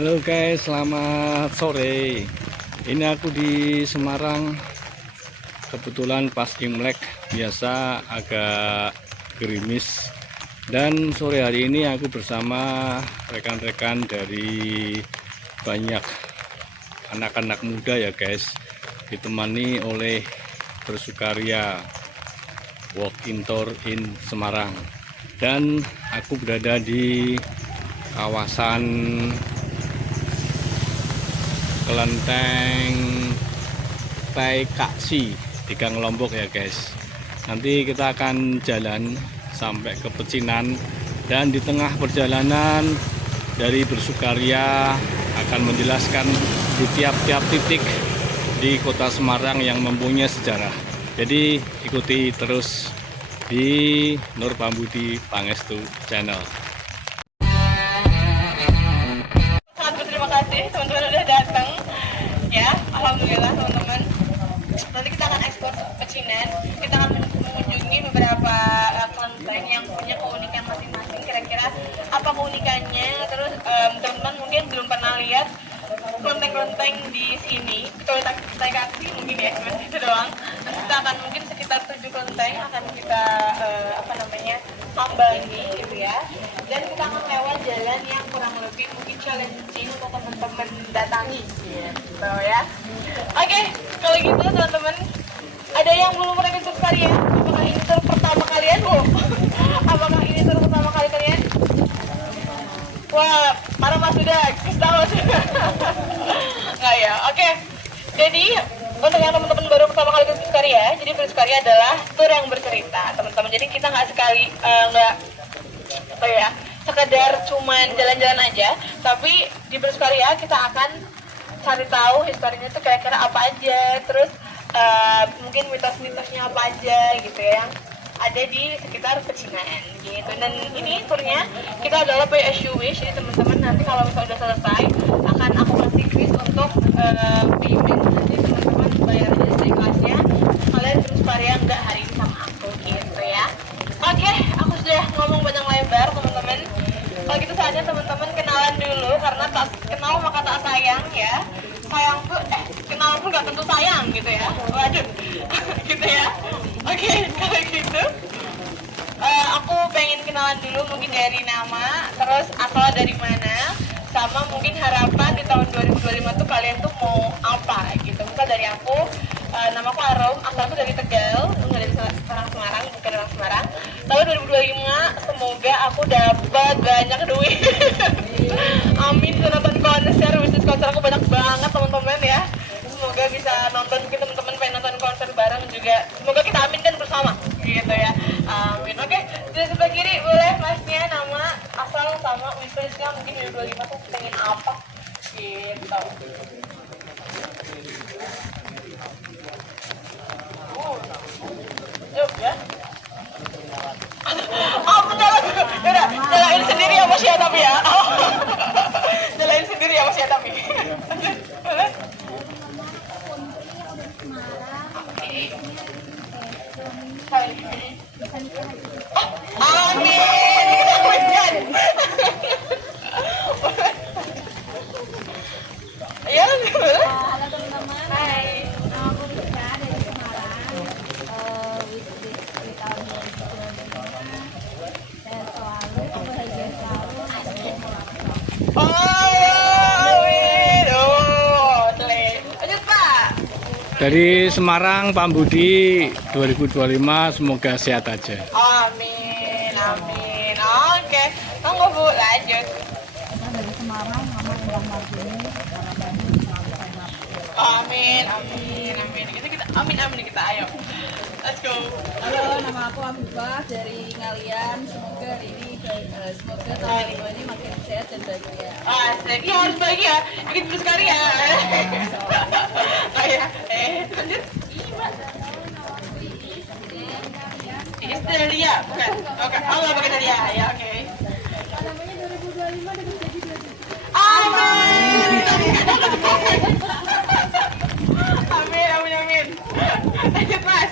Halo guys, selamat sore. Ini aku di Semarang. Kebetulan pas Imlek, biasa agak gerimis. Dan sore hari ini aku bersama rekan-rekan dari banyak anak-anak muda ya guys. Ditemani oleh Bersukaria Walk in Tour in Semarang. Dan aku berada di kawasan Kelenteng Taikaksi di Gang Lombok ya guys. Nanti kita akan jalan sampai ke Pecinan, dan di tengah perjalanan dari Bersukaria akan menjelaskan di tiap-tiap titik di kota Semarang yang mempunyai sejarah. Jadi ikuti terus di Nur Pambudi Pangestu Channel. Terima kasih teman-teman udah datang ya, alhamdulillah teman-teman. Nanti kita akan ekspor Pecinan, kita akan mengunjungi beberapa kelenteng yang punya keunikan masing-masing. Kira-kira apa keunikannya? Terus teman-teman mungkin belum pernah lihat kelenteng-kelenteng di sini. Kalau kita kasih mungkin ya cuma itu doang. Nanti kita akan mungkin sekitar 7 kelenteng akan kita sambangi gitu ya. Dan kita akan lewat jalan yang kurang lebih mungkin challenging untuk teman-teman datangi gitu ya. Oke, kalau gitu teman-teman, ada yang belum pernah ikut Bersukaria? Apakah ini tur pertama kalian? Apakah ini tur pertama kali kalian? Wah, para mas sudah ketawa. Nggak ya, oke. Jadi untuk yang teman-teman baru pertama kali ikut Bersukaria, jadi Bersukaria adalah tur yang bercerita teman-teman. Jadi kita nggak sekedar cuman jalan-jalan aja, tapi di Bersukaria kita akan cari tahu historinya itu kira-kira apa aja, terus mungkin mitos-mitosnya apa aja gitu ya, yang ada di sekitar Pecinan gitu. Dan ini turnya kita adalah pay as you wish, jadi teman-teman nanti kalau misalnya udah selesai akan aku kasih kris untuk payment. Nanti teman-teman bayar aja seikhlasnya, kalian Bersukaria nggak hari ini sama aku gitu ya. Oke, aku sudah ngomong panjang lebar teman-teman. Kalau gitu saatnya teman-teman kenalan dulu, karena tak kenal maka tak sayang ya. Sayang tuh kenal pun gak tentu sayang gitu ya. Waduh, gitu ya. Oke, kalau gitu aku pengen kenalan dulu mungkin dari nama, terus asal dari mana, sama mungkin harapan di tahun 2025 tuh kalian tuh mau apa gitu. Misal dari aku, namaku Arum, asalku dari Tegal, nggak dari Semarang, bukan orang Semarang. Tahun 2025 semoga aku dapat banyak duit. Amin, bisa nonton konser, bisnis konser aku banyak banget teman-teman ya. Semoga bisa nonton, mungkin teman-teman pengen nonton konser bareng juga. Semoga kita aminkan bersama gitu ya. Amin. Oke, di sebelah kiri boleh masnya nama, asal sama wishlistnya mungkin 2025 tuh pengen apa gitu. Yuk ya. Nyalain sendiri ya Mas ya, tapi ya. Nyalain sendiri ya Mas ya, tapi. Amin. Kita kuatkan. Ya, Halo teman-teman. hai. Nama aku Rizka dari Semarang. Wishlist di tahun 2025. Saya selalu bahagia selalu. Oh, amin. Oh, lanjut Pak. Dari Semarang, Pambudi 2025 semoga sehat aja. Amin, amin. Oke, tunggu Bu, lanjut. Saya dari Semarang, nama Indah Marjini. Harapannya selalu sehat. Amin, amin, amin. Kita amin, amin kita. Ayo, let's go. Halo, nama aku Afifah dari Ngalian. Semoga semoga tahun ini makin sehat dan bahagia. Asik, iya harus bahagia. Bikin Bersukaria. Oh ya, lanjut. Isteria, bukan? Oke, Allah pakai dari ya, oke. Namanya 2025 dan jadi 2025. Amin. Amin, amin, amin. Lanjut Mas.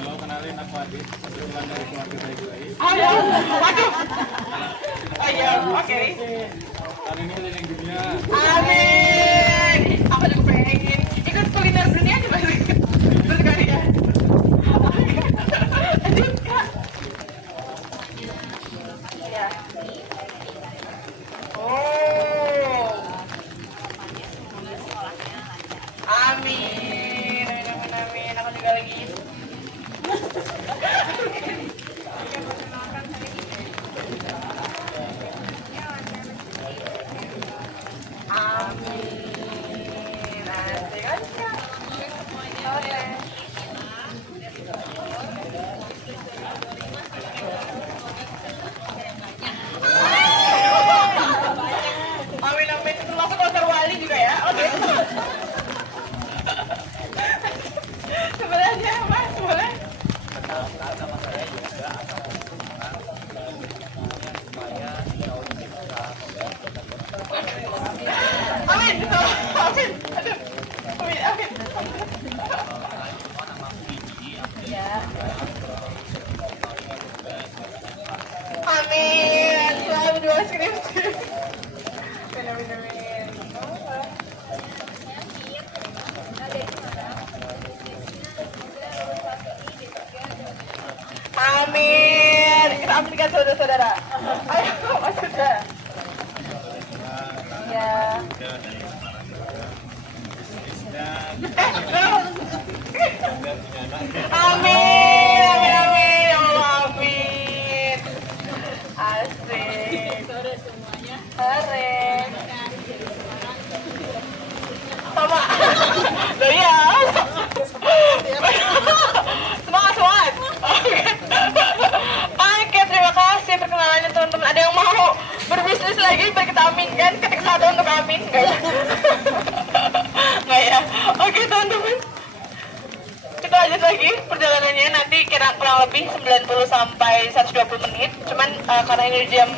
Halo, kenalin aku Adit, kebetulan dari keluarga baik-baik. Aduh, waduh. Ayo, oke. Tahun ini keliling dunia aminkan saudara-saudara. Ayo, Mas Huda. Ya. Amin, amin, amin, ya Allah, amin. Asik. Sore semuanya. Sore. Sama. Loh ya. Semangat, semangat. Oke, terima kasih perkenalannya teman-teman. Ada yang mau berbisnis lagi biar kita aminkan? Ketik satu untuk amin. Enggak ya? Enggak ya? Oke teman-teman. Kita lanjut lagi perjalanannya, nanti kira kurang lebih 90 sampai 120 menit. Cuman karena ini jam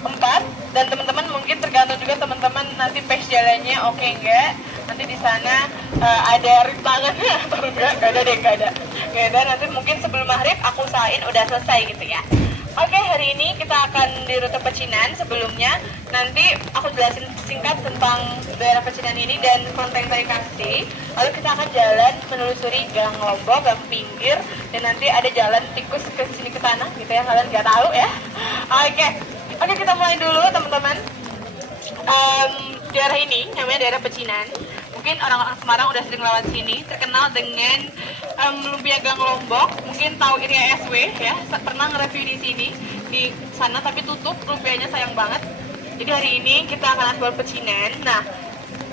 4 dan teman-teman mungkin tergantung juga teman-teman nanti pace jalannya oke enggak. Nanti di sana ada rintangannya atau enggak? Enggak ada deh, enggak ada. Enggak ada, nanti mungkin sebelum maghrib aku usahain udah selesai gitu ya. Oke, hari ini kita akan di rute Pecinan. Sebelumnya nanti aku jelasin singkat tentang daerah Pecinan ini dan konten verifikasi. Lalu kita akan jalan menelusuri Gang Lombok, gang pinggir, dan nanti ada jalan tikus ke sini ke sana gitu ya, kalian nggak tahu ya. Oke, kita mulai dulu teman-teman. Daerah ini namanya daerah Pecinan. Mungkin orang-orang Semarang udah sering lewat sini, terkenal dengan lumpia Gang Lombok. Mungkin tahu Iriya SW ya, pernah nge-review di sini, di sana tapi tutup, lumpianya sayang banget. Jadi hari ini kita akan ekspor Pecinan. Nah,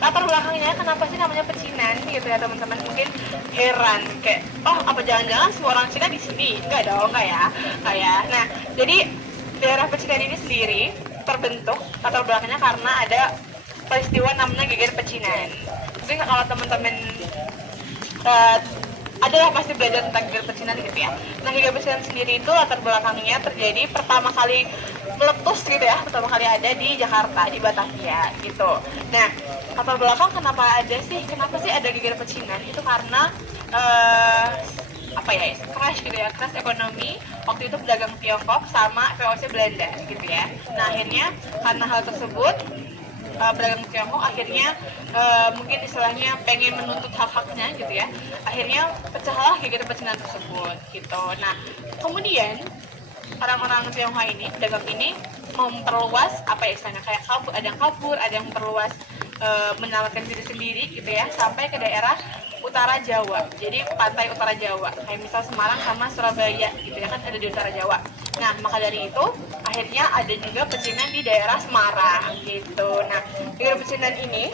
latar belakangnya kenapa sih namanya Pecinan gitu ya teman-teman? Mungkin heran kayak, oh apa jangan-jangan semua orang Cina di sini? Enggak dong, enggak ya, enggak ya. Nah, jadi daerah Pecinan ini sendiri terbentuk latar belakangnya karena ada peristiwa namanya Geger Pecinan. Mungkin kalau teman-teman adalah pasti belajar tentang Geger Pecinan gitu ya. Nah, Geger Pecinan sendiri itu latar belakangnya terjadi pertama kali meletus gitu ya, pertama kali ada di Jakarta, di Batavia gitu. Nah, latar belakang kenapa sih ada Geger Pecinan? Itu karena crash gitu ya, crash ekonomi waktu itu pedagang Tiongkok sama VOC Belanda gitu ya. Nah, akhirnya karena hal tersebut pedagang Tiongkok akhirnya mungkin istilahnya pengen menuntut hak-haknya gitu ya, akhirnya pecahlah Geger Pecinan tersebut gitu. Nah, kemudian orang-orang Tionghoa ini, pedagang ini memperluas istilahnya kayak kabur, ada yang kabur, ada yang memperluas menyelamatkan diri sendiri gitu ya, sampai ke daerah utara Jawa, jadi pantai utara Jawa, kayak misal Semarang sama Surabaya gitu ya, kan ada di utara Jawa. Nah, maka dari itu akhirnya ada juga pecinan di daerah Semarang gitu. Nah, Geger Pecinan ini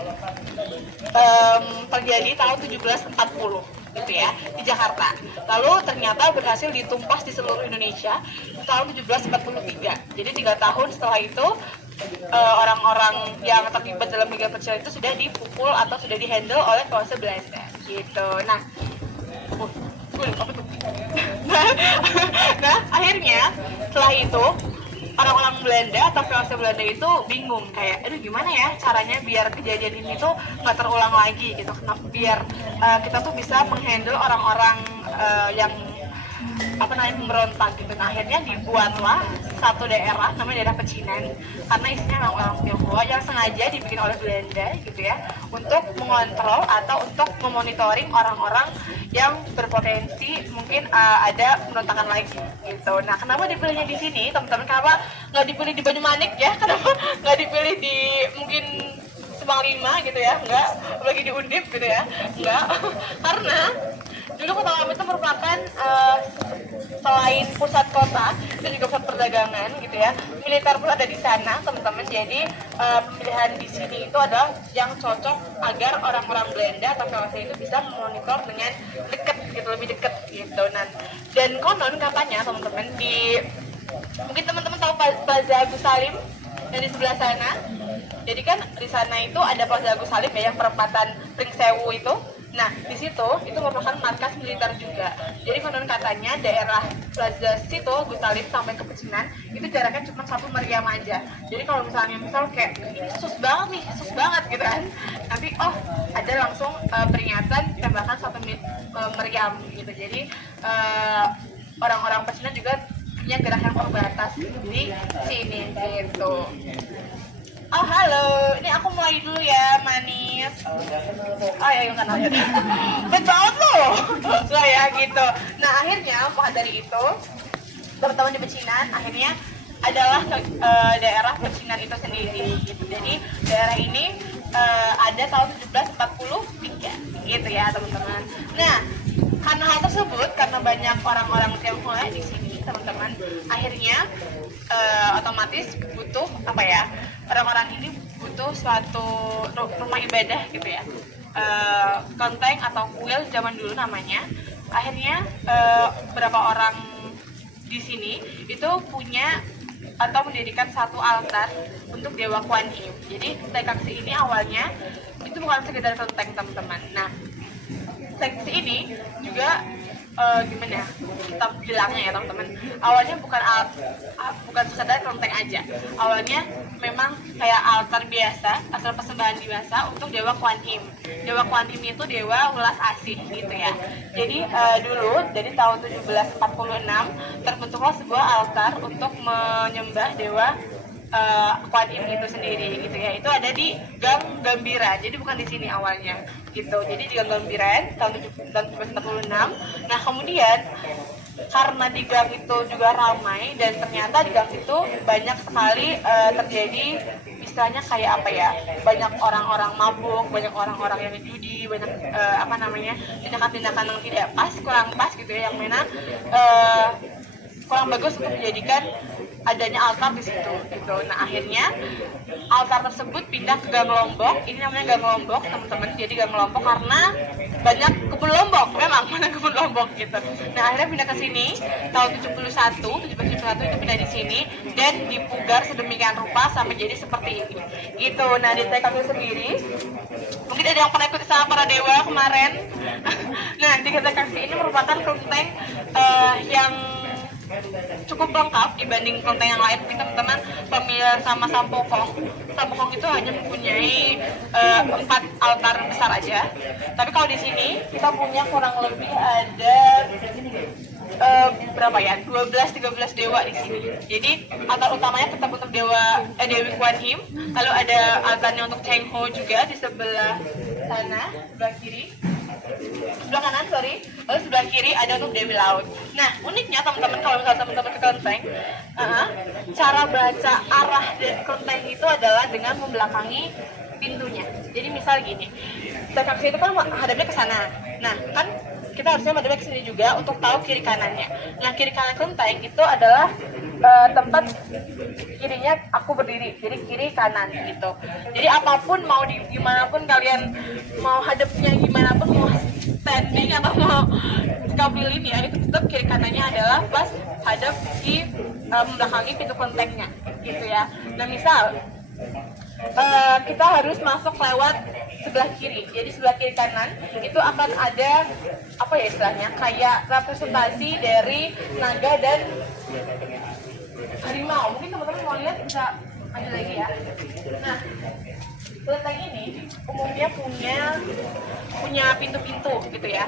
terjadi tahun 1740 gitu ya di Jakarta. Lalu ternyata berhasil ditumpas di seluruh Indonesia tahun 1743. Jadi 3 tahun setelah itu orang-orang yang terlibat dalam Geger Pecinan itu sudah dipukul atau sudah dihandle oleh kuasa Belanda gitu. Nah, apa tuh? Nah, akhirnya setelah itu orang-orang Belanda atau VOC Belanda itu bingung kayak, aduh gimana ya caranya biar kejadian ini tuh nggak terulang lagi gitu. Biar kita tuh bisa menghandle orang-orang yang memberontak gitu. Nah, akhirnya dibuatlah satu daerah namanya daerah Pecinan karena isinya memang orang Tionghoa yang sengaja dibikin oleh Belanda gitu ya, untuk mengontrol atau untuk memonitoring orang-orang yang berpotensi mungkin ada pemberontakan lagi gitu. Nah, kenapa dipilihnya di sini teman-teman? Kenapa nggak dipilih di Banyumanik ya? Kenapa nggak dipilih di mungkin Subang 5 gitu ya? Enggak, lagi di Undip gitu ya? Enggak, karena dulu Kota Lama itu merupakan selain pusat kota dan juga pusat perdagangan gitu ya, militer pun ada di sana teman-teman. Jadi pemilihan di sini itu adalah yang cocok agar orang-orang Belanda atau VOC itu bisa memonitor dengan dekat gitu, lebih dekat gitu. Dan konon katanya teman-teman mungkin teman-teman tahu Plaza Agus Salim yang di sebelah sana. Jadi kan di sana itu ada Plaza Agus Salim ya, yang perempatan Ring Sewu itu. Nah, di situ itu merupakan markas militer juga. Jadi konon katanya daerah Plaza situ Agus Salim sampai ke Pecinan itu jaraknya cuma 1 meriam aja. Jadi kalau misalnya kayak ini sus banget gitu kan, nanti ada langsung peringatan tembakan 1 meriam gitu. Jadi orang-orang Pecinan juga punya gerak yang terbatas di sini gitu. Oh halo, ini aku mulai dulu ya manis. Oh ya kan aja. Bet banget loh. So ya gitu. Nah akhirnya maka dari itu teman-teman di Pecinan akhirnya adalah daerah Pecinan itu sendiri gitu. Jadi daerah ini ada tahun 1743 gitu ya teman-teman. Nah, karena hal tersebut, karena banyak orang-orang Tionghoa di sini teman-teman, akhirnya otomatis butuh apa ya, orang-orang ini butuh suatu rumah ibadah gitu ya, kelenteng atau kuil zaman dulu namanya. Akhirnya beberapa orang di sini itu punya atau mendirikan satu altar untuk Dewa Kuan Yin. Jadi Taikaksi ini awalnya itu bukan sekedar kelenteng teman-teman. Nah, Taikaksi ini juga gimana kita bilangnya ya teman-teman, awalnya bukan sekedar kelenteng aja. Awalnya memang kayak altar biasa, altar persembahan biasa untuk Dewa Kuan Yin. Dewa Kuan Yin itu dewa welas asih gitu ya. Jadi dulu dari tahun 1746 terbentuklah sebuah altar untuk menyembah Dewa Kuan Yin itu sendiri gitu ya. Itu ada di Gang Gambira, jadi bukan di sini awalnya gitu. Jadi di Gang Gambira tahun 1746. Nah kemudian karena di gang itu juga ramai dan ternyata di gang itu banyak sekali terjadi istilahnya kayak apa ya, banyak orang-orang mabuk, banyak orang-orang yang judi, banyak tindakan-tindakan yang tidak pas, kurang pas gitu ya, yang mana kurang bagus untuk menjadikan adanya altar di situ gitu. Nah akhirnya altar tersebut pindah ke Gang Lombok. Ini namanya Gang Lombok teman-teman. Jadi Gang Lombok karena banyak kebun lombok, memang banyak kebun lombok gitu. Nah akhirnya pindah ke sini tahun 1771 itu pindah di sini dan dipugar sedemikian rupa sampai jadi seperti ini gitu. Nah di Taikaksi sendiri mungkin ada yang pernah ikut sama para dewa kemarin. Nah di Taikaksi ini merupakan kelenteng yang cukup lengkap dibanding kelenteng yang lain. Mungkin teman-teman familiar sama Sampokong. Sampokong itu hanya mempunyai 4 altar besar aja. Tapi kalau di sini kita punya kurang lebih ada berapa ya? 12-13 dewa di sini. Jadi altar utamanya tetap untuk Dewi Kuan Yin. Lalu ada altarnya untuk Cheng Ho juga di sebelah sana, sebelah kiri. Sebelah kanan, lalu sebelah kiri ada untuk Dewi Laut. Nah uniknya teman-teman, kalau misalnya teman-teman ke kelenteng, cara baca arah kelenteng itu adalah dengan membelakangi pintunya. Jadi misal gini, Taikaksi itu kan hadapnya ke sana. Nah kan kita harusnya madepnya ke sini juga untuk tahu kiri kanannya. Nah kiri kanan kelenteng itu adalah tempat kirinya aku berdiri, jadi kiri kanan gitu. Jadi apapun mau gimana pun kalian mau hadapnya gimana pun, mau standing atau mau kau pilih ya, itu tetap kiri kanannya adalah pas hadap di membelakangi pintu kelentengnya gitu ya. Nah misal kita harus masuk lewat sebelah kiri, jadi sebelah kiri kanan itu akan ada apa ya istilahnya, kayak representasi dari naga dan harimau. Mungkin teman-teman mau lihat bisa maju lagi ya. Nah kelenteng ini umumnya punya pintu-pintu gitu ya.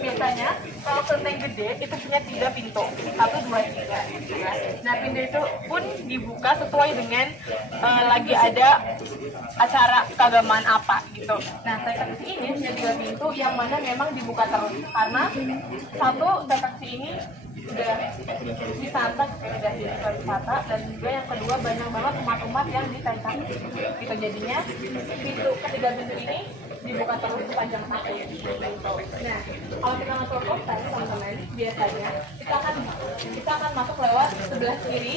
Biasanya kalau kelenteng gede itu punya 3 pintu, 1, 2, 3 gitu ya. Nah pintu itu pun dibuka sesuai dengan lagi ada acara keagamaan apa gitu. Nah Taikaksi ini punya 3 pintu yang mana memang dibuka terus karena satu, Taikaksi ini udah wisata, udah wisata, dan juga yang kedua banyak banget umat-umat yang di Taikaksi gitu. Jadinya ketiga pintu ini dibuka terus sepanjang tahun gitu. Nah kalau kita masuk kota teman-teman, biasanya kita akan masuk lewat sebelah kiri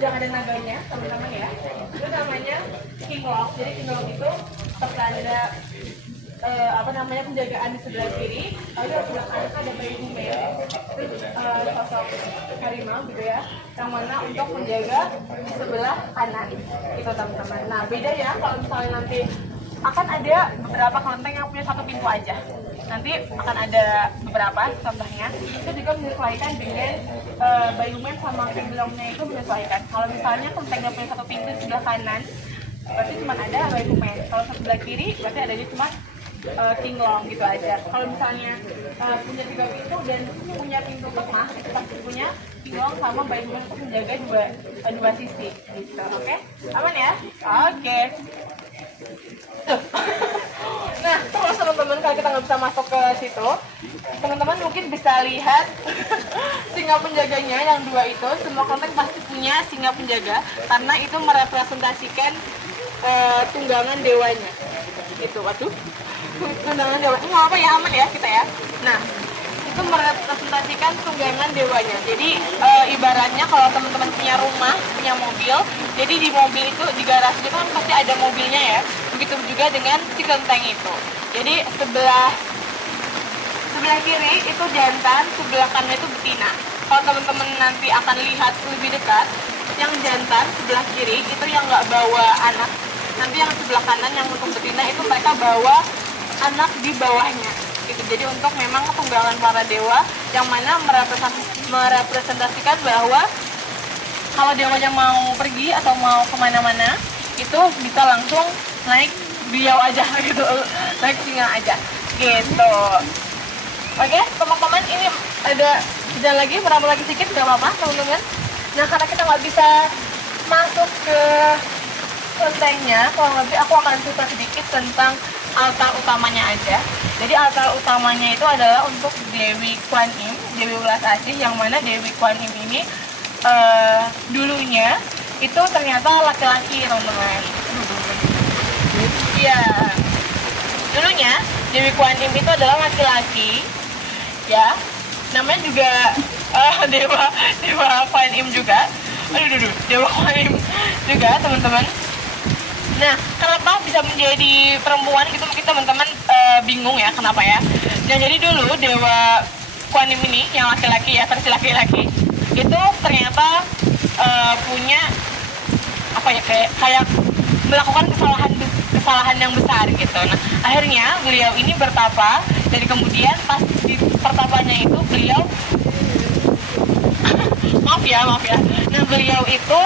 yang ada naganya teman-teman ya. Itu namanya King Long. Jadi King Long itu pertanda penjagaan di sebelah kiri. Lalu di sebelah kanan ada Bayi Hume, itu sosok harimau gitu ya, yang mana untuk menjaga di sebelah kanan itu teman-teman. Nah beda ya kalau misalnya nanti akan ada beberapa kelenteng yang punya 1 pintu aja. Nanti akan ada beberapa contohnya itu juga menyesuaikan dengan Bayi Hume sama King Longnya itu menyesuaikan. Kalau misalnya kelenteng yang punya 1 pintu di sebelah kanan berarti cuma ada Bayi Hume. Kalau sebelah kiri berarti adanya cuma King Long gitu aja. Kalau misalnya punya 3 pintu dan punya pintu tengah, itu pasti punya King Long sama Bayi Hume untuk menjaga dua sisi gitu. Oke? Aman ya? Oke. Nah terus teman-teman, kalau kita nggak bisa masuk ke situ, teman-teman mungkin bisa lihat singa penjaganya yang 2 itu. Semua kelenteng pasti punya singa penjaga karena itu merepresentasikan tunggangan dewanya. Itu, waduh, tunggangan dewa. Nggak apa ya, aman ya kita ya. Nah, itu merepresentasikan tunggangan dewanya. Jadi ibaratnya kalau teman-teman punya rumah, punya mobil, jadi di mobil itu, di garasi itu kan pasti ada mobilnya ya. Begitu juga dengan si kelenteng itu. Jadi sebelah kiri itu jantan, sebelah kanan itu betina. Kalau teman-teman nanti akan lihat lebih dekat, yang jantan sebelah kiri itu yang nggak bawa anak. Nanti yang sebelah kanan yang untuk betina itu mereka bawa anak di bawahnya. Gitu. Jadi untuk memang tunggangan para dewa yang mana merepresentasikan bahwa kalau dewanya mau pergi atau mau kemana-mana itu bisa langsung naik beliau aja gitu, naik singa aja gitu. Oke, teman-teman, ini ada jalan lagi, meramu lagi sedikit, nggak apa-apa teman-teman. Nah, karena kita nggak bisa masuk ke kelentengnya, kalau lebih aku akan cerita sedikit tentang altar utamanya aja. Jadi altar utamanya itu adalah untuk Dewi Kwan Im, Dewi Welas Asih, yang mana Dewi Kwan Im ini dulunya itu ternyata laki-laki, teman-teman. Iya, dulunya Dewi Kwan Im itu adalah laki-laki, ya. Namanya juga Dewa Kwan Im juga. Dewa Kwan Im juga, teman-teman. Nah, kenapa bisa menjadi perempuan gitu mungkin teman-teman bingung ya, kenapa ya? Nah, jadi dulu Dewa Kwan Im ini yang laki-laki ya, versi laki-laki itu ternyata punya apa ya, kayak melakukan kesalahan yang besar gitu. Nah, akhirnya beliau ini bertapa, dan kemudian pas di pertapanya itu beliau maaf ya. Nah, beliau itu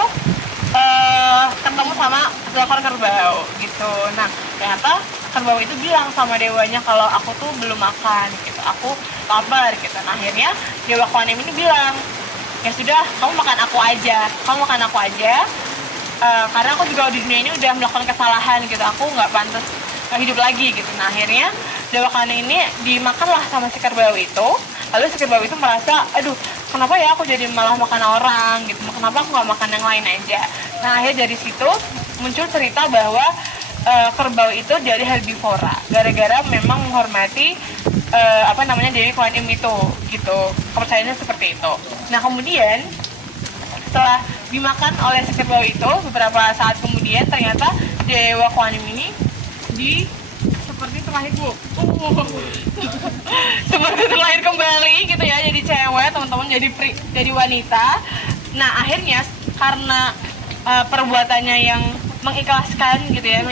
ketemu sama seekor kerbau gitu. Nah, ternyata kerbau itu bilang sama dewanya kalau aku tuh belum makan gitu, aku lapar gitu. Nah, akhirnya Dewa Kwan Im ini bilang, ya sudah, kamu makan aku aja, karena aku juga di dunia ini udah melakukan kesalahan gitu, aku nggak pantas hidup lagi gitu. Nah, akhirnya Dewa Kwan Im ini dimakanlah sama si kerbau itu. Lalu si kerbau itu merasa, aduh, kenapa ya aku jadi malah makan orang gitu, kenapa aku nggak makan yang lain aja. Nah, akhirnya dari situ muncul cerita bahwa kerbau itu jadi herbivora gara-gara memang menghormati Dewi Kwan Im itu gitu, kepercayaannya seperti itu. Nah, kemudian setelah dimakan oleh si kerbau itu, beberapa saat kemudian ternyata Dewa Kwan Im ini seperti terlahir seperti terlahir kembali gitu ya, jadi cewek, teman-teman, jadi wanita. Nah, akhirnya karena perbuatannya yang mengikhlaskan gitu ya,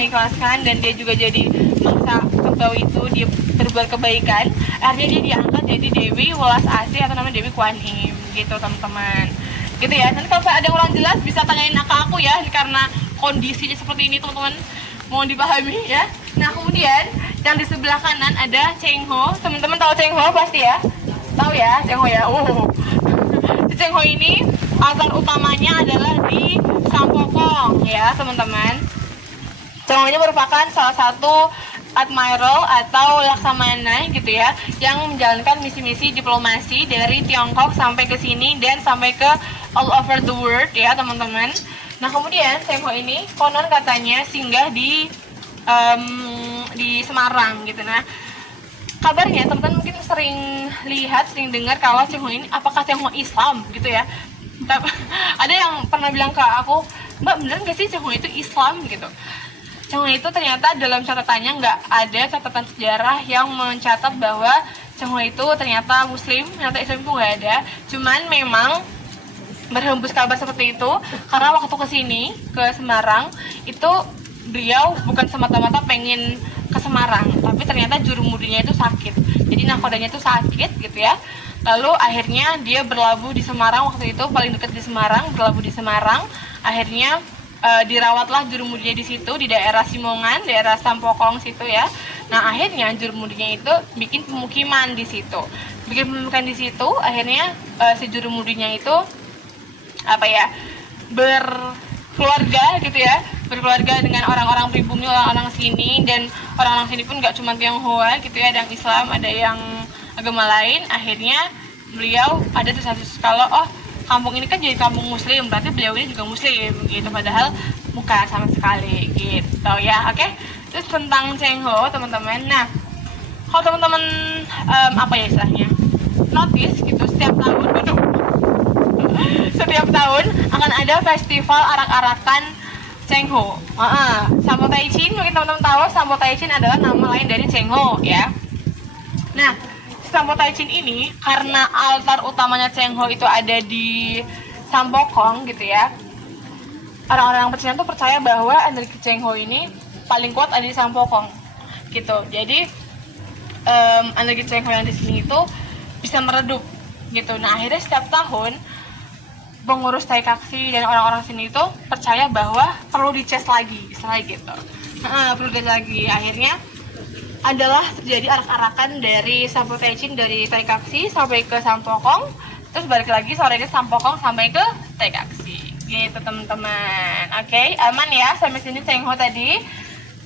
dan dia juga jadi mangsa kerbau itu, dia berbuat kebaikan, akhirnya dia diangkat jadi Dewi Welas Asih atau namanya Dewi Kwan Im gitu, teman-teman. Gitu ya. Nanti kalau ada kurang jelas bisa tanyain ke aku ya, karena kondisinya seperti ini, teman-teman, mohon dipahami ya. Nah, kemudian yang di sebelah kanan ada Cheng Ho. Teman-teman tahu Cheng Ho pasti ya? Tahu ya Cheng Ho ya? Si Cheng Ho ini altar utamanya adalah di Sampokong ya, teman-teman. Cheng Ho ini merupakan salah satu admiral atau laksamana gitu ya, yang menjalankan misi-misi diplomasi dari Tiongkok sampai ke sini dan sampai ke all over the world ya, teman-teman. Nah, kemudian Cheng Ho ini konon katanya singgah di Semarang gitu. Nah, kabarnya teman-teman mungkin sering dengar kalau Cheng Ho ini apakah Cheng Ho Islam gitu ya. Ada yang pernah bilang ke aku, Mbak, bener nggak sih Cheng Ho itu Islam gitu? Cheng Ho itu ternyata dalam catatannya nggak ada catatan sejarah yang mencatat bahwa Cheng Ho itu ternyata Muslim, ternyata Islam itu nggak ada. Cuman memang berhembus kabar seperti itu karena waktu kesini ke Semarang itu beliau bukan semata-mata pengen ke Semarang, tapi ternyata jurumudinya itu sakit, jadi nakodanya itu sakit gitu ya. Lalu akhirnya dia berlabuh di Semarang, waktu itu paling dekat di Semarang, berlabuh di Semarang. Akhirnya dirawatlah jurumudinya di situ, di daerah Simongan, daerah Sampokong situ ya. Nah, akhirnya jurumudinya itu bikin pemukiman di situ, akhirnya si jurumudinya itu keluarga gitu ya, berkeluarga dengan orang-orang pribumi, orang-orang sini, dan orang-orang sini pun nggak cuma Tionghoa gitu ya, ada yang Islam, ada yang agama lain. Akhirnya beliau ada terus kalau kampung ini kan jadi kampung muslim, berarti beliau ini juga muslim gitu, padahal bukan sama sekali gitu ya. Oke, terus tentang Chengho teman-teman. Nah, kalau teman-teman apa ya istilahnya, notice gitu, setiap tahun akan ada festival arak-arakan Chengho. Sampo Taichin, mungkin teman-teman tahu Sampo Taichin adalah nama lain dari Chengho ya. Nah, Sampo Taichin ini karena altar utamanya Chengho itu ada di Sampokong gitu ya. Orang-orang Pecinan tuh percaya bahwa energi Chengho ini paling kuat ada di Sampokong gitu. Jadi energi Chengho yang di sini itu bisa meredup gitu. Nah, akhirnya setiap tahun pengurus Taikaksi dan orang-orang sini itu percaya bahwa perlu dicas lagi, istilah gitu. Perlu dicas lagi. Akhirnya adalah terjadi arak-arakan dari Sampo Taichin dari Taikaksi sampai ke Sampokong, terus balik lagi sorenya Sampokong sampai ke Taikaksi gitu teman-teman. Oke, aman ya sampai sini Chengho tadi.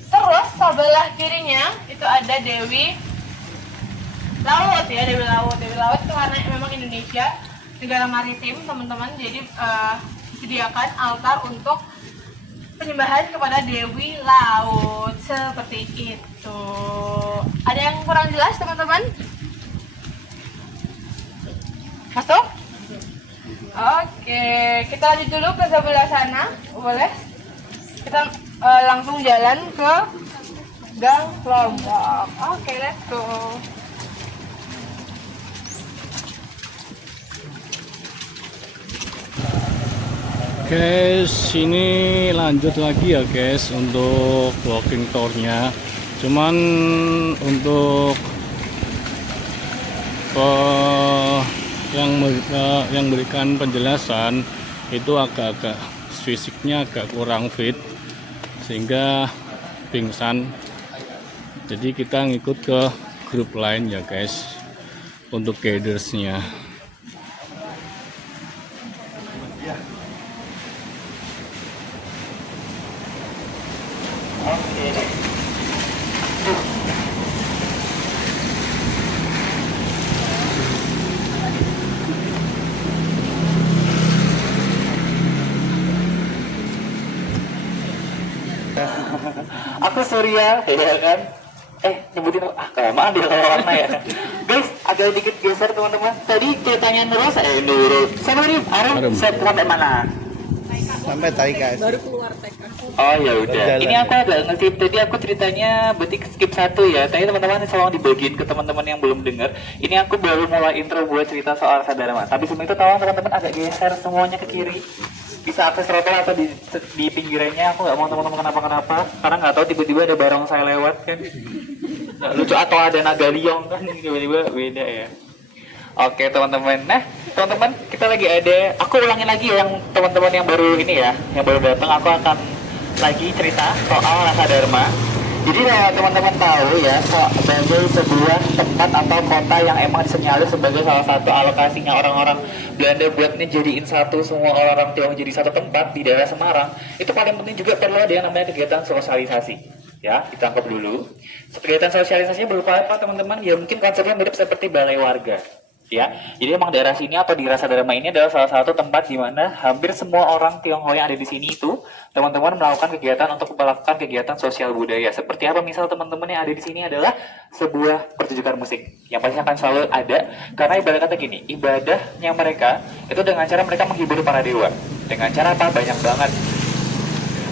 Terus sebelah kirinya itu ada Dewi Laut ya, Dewi Laut. Dewi Laut itu karena memang Indonesia negara maritim teman-teman, jadi disediakan altar untuk penyembahan kepada Dewi Laut seperti itu. Ada yang kurang jelas teman-teman? Masuk? Oke, kita lanjut dulu ke sebelah sana, boleh? Kita langsung jalan ke Gang Lombok. Oke, let's go. Guys, ini lanjut lagi ya guys untuk walking tournya. Cuman untuk yang berikan penjelasan itu agak-agak fisiknya agak kurang fit sehingga pingsan. Jadi kita ngikut ke grup lain ya guys untuk guidersnya. Aku Surya, ya kan? Nyebutin kelamaan dia kalau warna ya. Guys, agak dikit geser teman-teman. Tadi ceritanya Nurul, siapa nih? Arum, sampai mana? Sampai Taika. Baru keluar TK. Oh ya udah. Ini aku agak nge-skip. Tadi aku ceritanya berarti skip satu ya. Tadi teman-teman tolong dibagiin ke teman-teman yang belum dengar. Ini aku baru mulai intro buat cerita soal Sadharma. Tapi sebelum itu tolong teman-teman agak geser semuanya ke kiri. Bisa akses trotoar atau di pinggirannya. Aku nggak mau teman-teman kenapa-kenapa. Karena nggak tahu tiba-tiba ada barongsai lewat kan. Lucu atau ada naga liong kan tiba-tiba beda ya. Oke teman-teman, nah teman-teman kita lagi ada, aku ulangin lagi yang teman-teman yang baru ini ya, yang baru datang, aku akan lagi cerita soal Rasa Dharma. Jadi teman-teman tahu ya, sebagai sebuah tempat atau kota yang emang disenyalir sebagai salah satu alokasinya orang-orang Belanda buat jadiin satu semua orang-orang Tionghoa jadi satu tempat di daerah Semarang. Itu paling penting juga perlu ada yang namanya kegiatan sosialisasi. Ya, ditangkap dulu. Kegiatan sosialisasinya berupa apa teman-teman? Ya mungkin konsepnya mirip seperti balai warga. Ya, jadi emang daerah sini atau di Rasa Dharma ini adalah salah satu tempat di mana hampir semua orang Tionghoa yang ada di sini itu teman-teman melakukan kegiatan untuk melakukan kegiatan sosial budaya. Seperti apa misal teman-teman yang ada di sini adalah sebuah pertunjukan musik yang pasti akan selalu ada karena ibarat kata gini, ibadahnya mereka itu dengan cara mereka menghibur para dewa. Dengan cara apa? Banyak banget.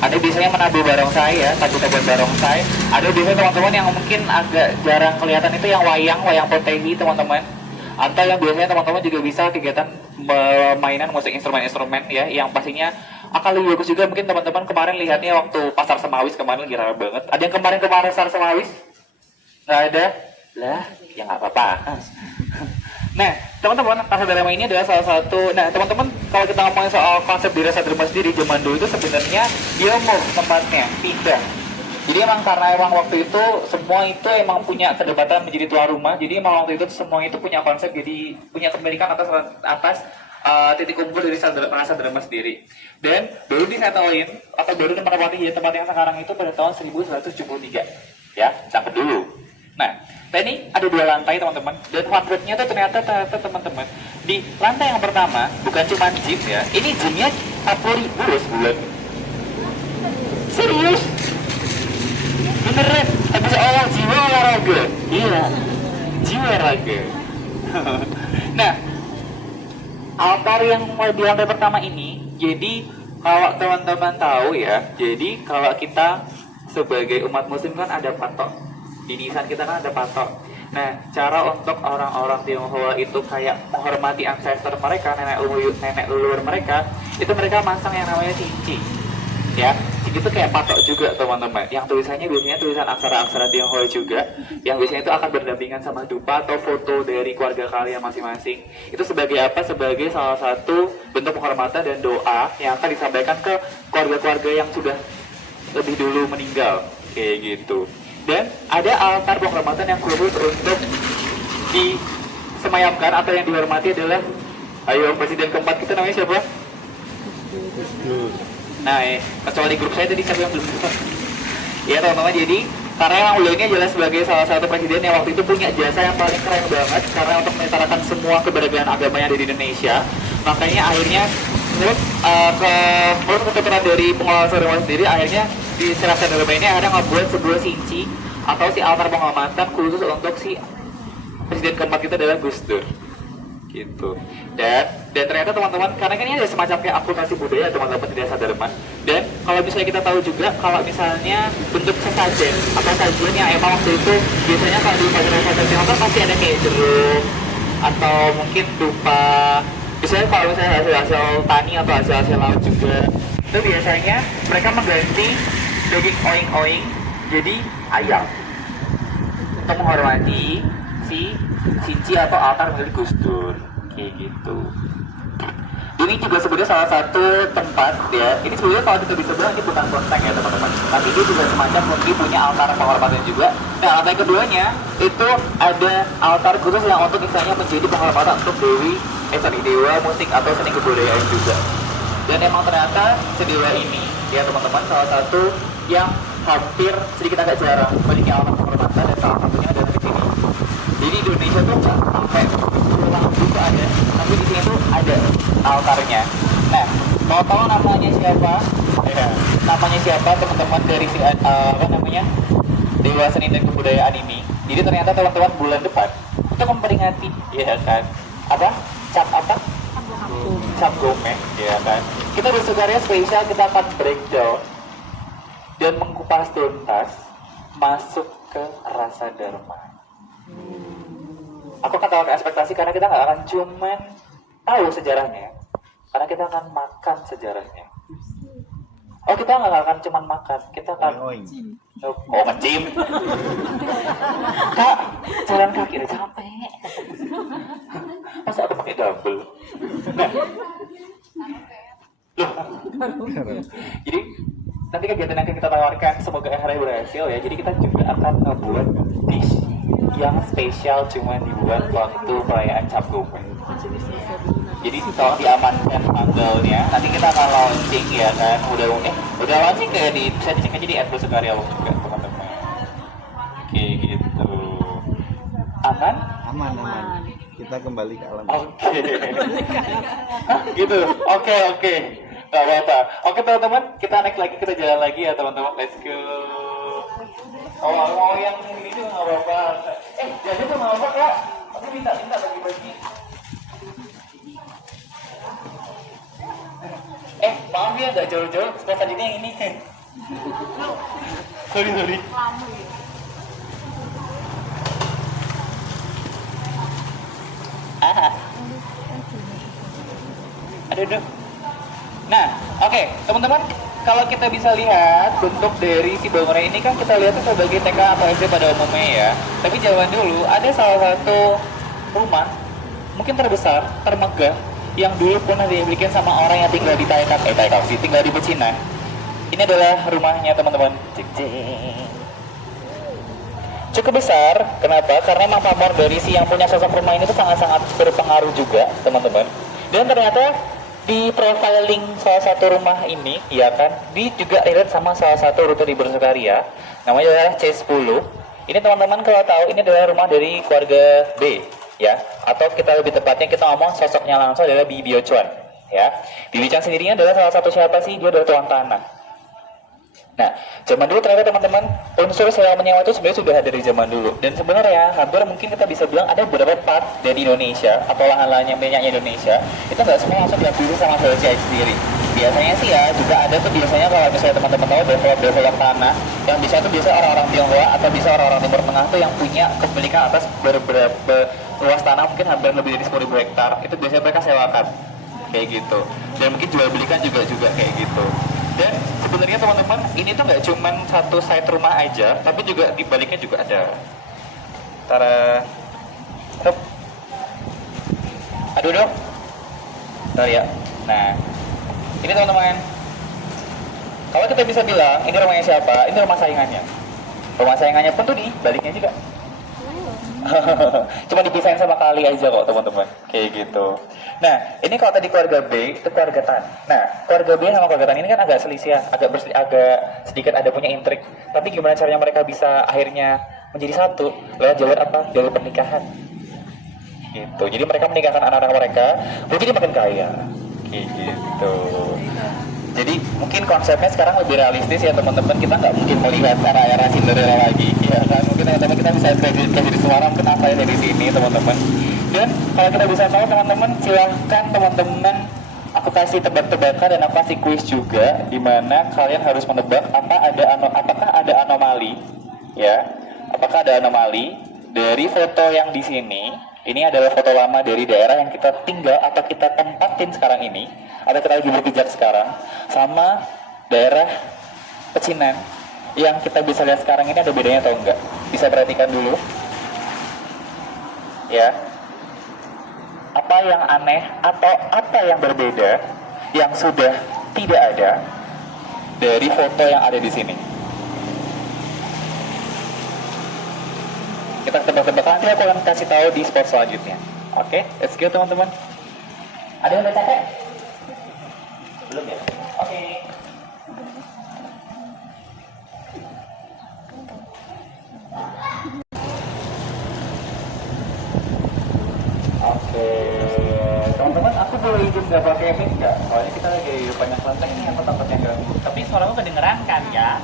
Ada biasanya menabuh barongsai ya, tabu-tabuan barongsai. Ada biasanya teman-teman yang mungkin agak jarang kelihatan itu yang wayang potehi teman-teman. Atau yang biasanya teman-teman juga bisa kegiatan mainan musik instrumen-instrumen ya, yang pastinya akan lebih bagus juga. Mungkin teman-teman kemarin lihatnya waktu pasar Semawis kemarin lagi ramai banget. Ada yang kemarin pasar Semawis? Nggak ada? Lah, ya nggak apa-apa. Nah, teman-teman, Rasa Dharma ini adalah salah satu. Nah, teman-teman, kalau kita ngomongin soal konsep di Rasa Dharma sendiri, zaman dulu itu sebenarnya dia mau tempatnya pindah. Jadi emang karena emang waktu itu semua itu emang punya kedapatan menjadi tuan rumah. Jadi emang waktu itu semua itu punya konsep jadi punya kepemilikan atas titik kumpul dari Rasa Dharma sendiri. Dan baru disetailin atau baru menempati di tempat yang sekarang itu pada tahun 1973. Ya, campur dulu. Nah, ini ada 2 lantai teman-teman, dan fun fact-nya tuh ternyata teman-teman di lantai yang pertama bukan cuma gym ya, ini gymnya 40.000 loh sebulan. Serius? Beneran? Habis awal jiwa olahraga? Iya, jiwa olahraga. Nah, altar yang di lantai pertama ini, jadi kalau teman-teman tahu ya, jadi kalau kita sebagai umat muslim kan ada patok. Di nisan kita kan ada patok. Nah, cara untuk orang-orang Tionghoa itu kayak menghormati ancestor mereka, nenek leluhur mereka, itu mereka masang yang namanya cinci. Ya, itu kayak patok juga teman-teman. Yang tulisannya biasanya tulisan aksara-aksara Tionghoa juga, yang biasanya itu akan berdampingan sama dupa atau foto dari keluarga kalian masing-masing. Itu sebagai apa? Sebagai salah satu bentuk penghormatan dan doa yang akan disampaikan ke keluarga-keluarga yang sudah lebih dulu meninggal, kayak gitu. Dan ada altar penghormatan yang khusus untuk disemayamkan atau yang dihormati adalah, ayo presiden keempat kita namanya siapa? Nah, kecuali grup saya tadi siapa yang belum lupa? Ya teman-teman, jadi karena yang beliau ini adalah sebagai salah satu presiden yang waktu itu punya jasa yang paling keren banget karena untuk menyetarakan semua keberagaman agama yang ada di Indonesia, makanya akhirnya menurut ketuturan dari pengelola seremoni sendiri, akhirnya di Rasa Dharma ini akhirnya ngebuat sebuah cinci atau si altar penghormatan khusus untuk si presiden keempat kita adalah Gus Dur gitu. Dan ternyata teman-teman, karena kan ini ada semacam kayak akulturasi budaya teman-teman di Rasa Dharma. Dan kalau misalnya kita tahu juga kalau misalnya bentuk sesajen atau sajian yang emang waktu itu biasanya kalau di pasar-pasar Tiongkok pasti ada kayak jeruk atau mungkin dupa. Biasanya kalau misalnya hasil-hasil tani atau hasil-hasil laut juga, itu biasanya mereka mengganti daging oing-oing jadi ayam untuk menghormati si cinci atau altar milik Gus Dur, kayak gitu. Ini juga sebenarnya salah satu tempat ya. Ini sebenarnya kalau kita bisa bilang ini bukan kelenteng ya teman-teman, tapi dia juga semacam mungkin punya altar penghormatan juga. Nah, lantai keduanya itu ada altar khusus yang untuk misalnya menjadi penghormatan untuk dewa musik atau seni kebudayaan juga. Dan emang ternyata sedewa ini ya teman-teman salah satu yang hampir sedikit agak jarang memiliki altar penghormatan, dan salah satunya adalah di sini. Jadi di Indonesia tuh nggak sampai pulang juga ada, tapi di sini tuh ada altarnya. Nah, mau tahu namanya siapa? Ya, namanya siapa teman-teman dari si apa namanya Dewa Seni dan Kebudayaan ini? Jadi ternyata teman-teman bulan depan untuk memperingati, ya kan? Apa? Cap Gomeh, ya kan? Kita bersukaria spesial, kita akan breakdown dan mengupas tuntas masuk ke Rasa Dharma. Aku akan tawarkan ekspektasi karena kita nggak akan cuman tahu sejarahnya, karena kita akan makan sejarahnya. Oh, kita nggak akan cuman makan, kita akan ngecim. Kak, jalan kaki udah capek. Masa aku pakai double? Nah, jadi nanti kegiatan yang kita tawarkan semoga akhirnya berhasil ya. Jadi kita juga akan ngebuat dish yang spesial cuma dibuat waktu perayaan Cap Gomeh. Jadi tolong diamankan tanggalnya. Nanti kita akan launching ya kan. Udah launching kayak bisa dicek aja di @bersukarya juga teman-teman. Oke gitu. Aman? Aman. Kita kembali ke alam. Oke. Hah, gitu. Oke. Gak apa-apa. Oke teman-teman, kita naik lagi, kita jalan lagi ya teman-teman. Let's go. Mau yang ini juga nggak apa-apa. Jadi tuh nggak apa-apa kak. Aku minta bagi-bagi. Maaf ya nggak jauh-jauh. Setelah tadi yang ini. Sorry. Aduh. Nah, oke, teman-teman, kalau kita bisa lihat bentuk dari si bangunan ini kan kita lihat sebagai TK atau SD pada umumnya ya. Tapi zaman dulu ada salah satu rumah mungkin terbesar, termegah yang dulu pernah dimiliki sama orang yang tinggal di tinggal di Pecinan. Ini adalah rumahnya teman-teman. Cukup besar, kenapa? Karena memang pamor dari si yang punya sosok rumah ini tuh sangat-sangat berpengaruh juga teman-teman. Dan ternyata di profiling salah satu rumah ini, ya kan, di juga relate sama salah satu rute di Bersukaria, namanya adalah C10. Ini teman-teman kalau tahu ini adalah rumah dari keluarga B, ya, atau kita lebih tepatnya kita ngomong sosoknya langsung adalah Bibi Chuan, ya. Bibi Chuan sendirinya adalah salah satu siapa sih? Dia adalah tuan tanah. Nah, zaman dulu ternyata teman-teman unsur sewa menyewa itu sebenarnya sudah ada dari zaman dulu. Dan sebenarnya hampir mungkin kita bisa bilang ada beberapa part dari Indonesia atau lahan-lahan yang minyaknya Indonesia itu nggak semua langsung diambil sama VOCI sendiri. Biasanya sih ya juga ada tuh biasanya kalau misalnya teman-teman tahu develop tanah yang bisa itu biasa orang-orang Tionghoa atau bisa orang-orang Timur Tengah tuh yang punya kepemilikan atas beberapa luas tanah mungkin hampir lebih dari 10.000 hektar itu biasanya mereka sewakan kayak gitu. Dan mungkin jual belikan juga kayak gitu. Dan sebenarnya teman-teman ini tuh nggak cuma satu site rumah aja, tapi juga di baliknya juga ada. Tara, Hup. Aduh dong, bentar ya. Nah, ini teman-teman, kalau kita bisa bilang ini rumahnya siapa, ini rumah saingannya. Rumah saingannya pun tuh di baliknya juga. Cuma dipisahin sama kali aja kok teman-teman, kayak gitu. Nah, ini kalau tadi keluarga B itu keluarga Tan. Nah, keluarga B sama keluarga Tan ini kan agak selisih ya, agak sedikit ada punya intrik. Tapi gimana caranya mereka bisa akhirnya menjadi satu lewat jalur apa? Jalur pernikahan. Gitu. Jadi mereka menikahkan anak-anak mereka, mungkin dia makin kaya. Kayak gitu. Jadi mungkin konsepnya sekarang lebih realistis ya teman-teman. Kita nggak mungkin melihat era-era Cinderella lagi, ya kan? Mungkin teman-teman kita bisa jadi suara mungkin apa ya dari sini teman-teman. Dan kalau kita bisa tahu teman-teman, silahkan teman-teman aku kasih tebak-tebakan dan aku kasih kuis juga, di mana kalian harus menebak apakah ada anomali, ya? Apakah ada anomali dari foto yang di sini? Ini adalah foto lama dari daerah yang kita tinggal atau kita tempatin sekarang ini, atau kita lagi berpijak sekarang, sama daerah pecinan yang kita bisa lihat sekarang ini ada bedanya atau enggak? Bisa perhatikan dulu, ya. Apa yang aneh atau apa yang berbeda yang sudah tidak ada dari foto yang ada di sini? Kita tebak-tebakan, nanti aku akan kasih tahu di spot selanjutnya. Oke, let's go teman-teman. Ada yang udah capek? Belum ya? Oke. Oke, teman-teman, aku boleh izin nggak pakai mic nggak? Soalnya kita lagi banyak kelenteng ini, aku takutnya ganggu. Tapi suaraku kedengeran kan ya?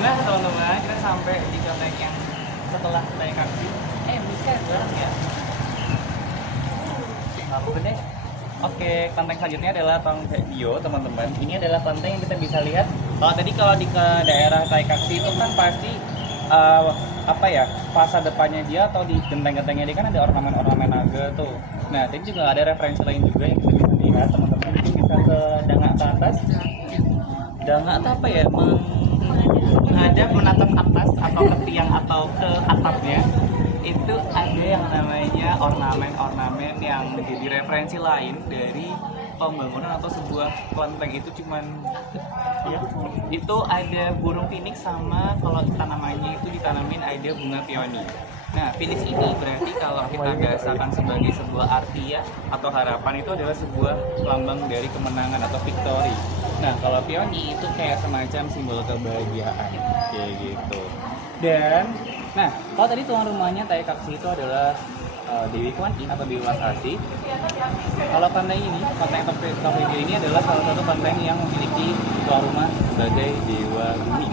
Nah teman-teman, kita sampai di kelenteng yang setelah naik kaki. Bisa bareng ya? Aku bener. Oke, kelenteng selanjutnya adalah kelenteng Bio teman-teman. Ini adalah kelenteng yang kita bisa lihat. Kalau di ke daerah Taikaksi itu kan pasti fasa depannya dia atau di genteng-gentengnya dia kan ada ornamen-ornamen naga tuh. Nah, tadi juga ada referensi lain juga yang kita bisa lihat teman-teman. Mungkin bisa ke dangak ke atas. Dangak atau apa ya? Menghadap menatap atas atau ke tiang atau ke atapnya. Itu ada yang namanya ornamen-ornamen yang menjadi referensi lain dari pembangunan atau sebuah kelenteng itu cuman ya, itu ada burung phoenix sama kalau tanamannya itu ditanamin ada bunga peony. Nah, phoenix ini berarti kalau kita bahasakan sebagai sebuah arti ya atau harapan itu adalah sebuah lambang dari kemenangan atau victory. Nah, kalau peony itu kayak semacam simbol kebahagiaan kayak gitu. Dan nah, kalau tadi tuan rumahnya Taikaksi itu adalah Dewi Kuan Yin atau Dewi Wasasi. Kalau pantai ini, pantai Tokyo ini adalah salah satu pantai yang memiliki tuan rumah sebagai dewa bumi.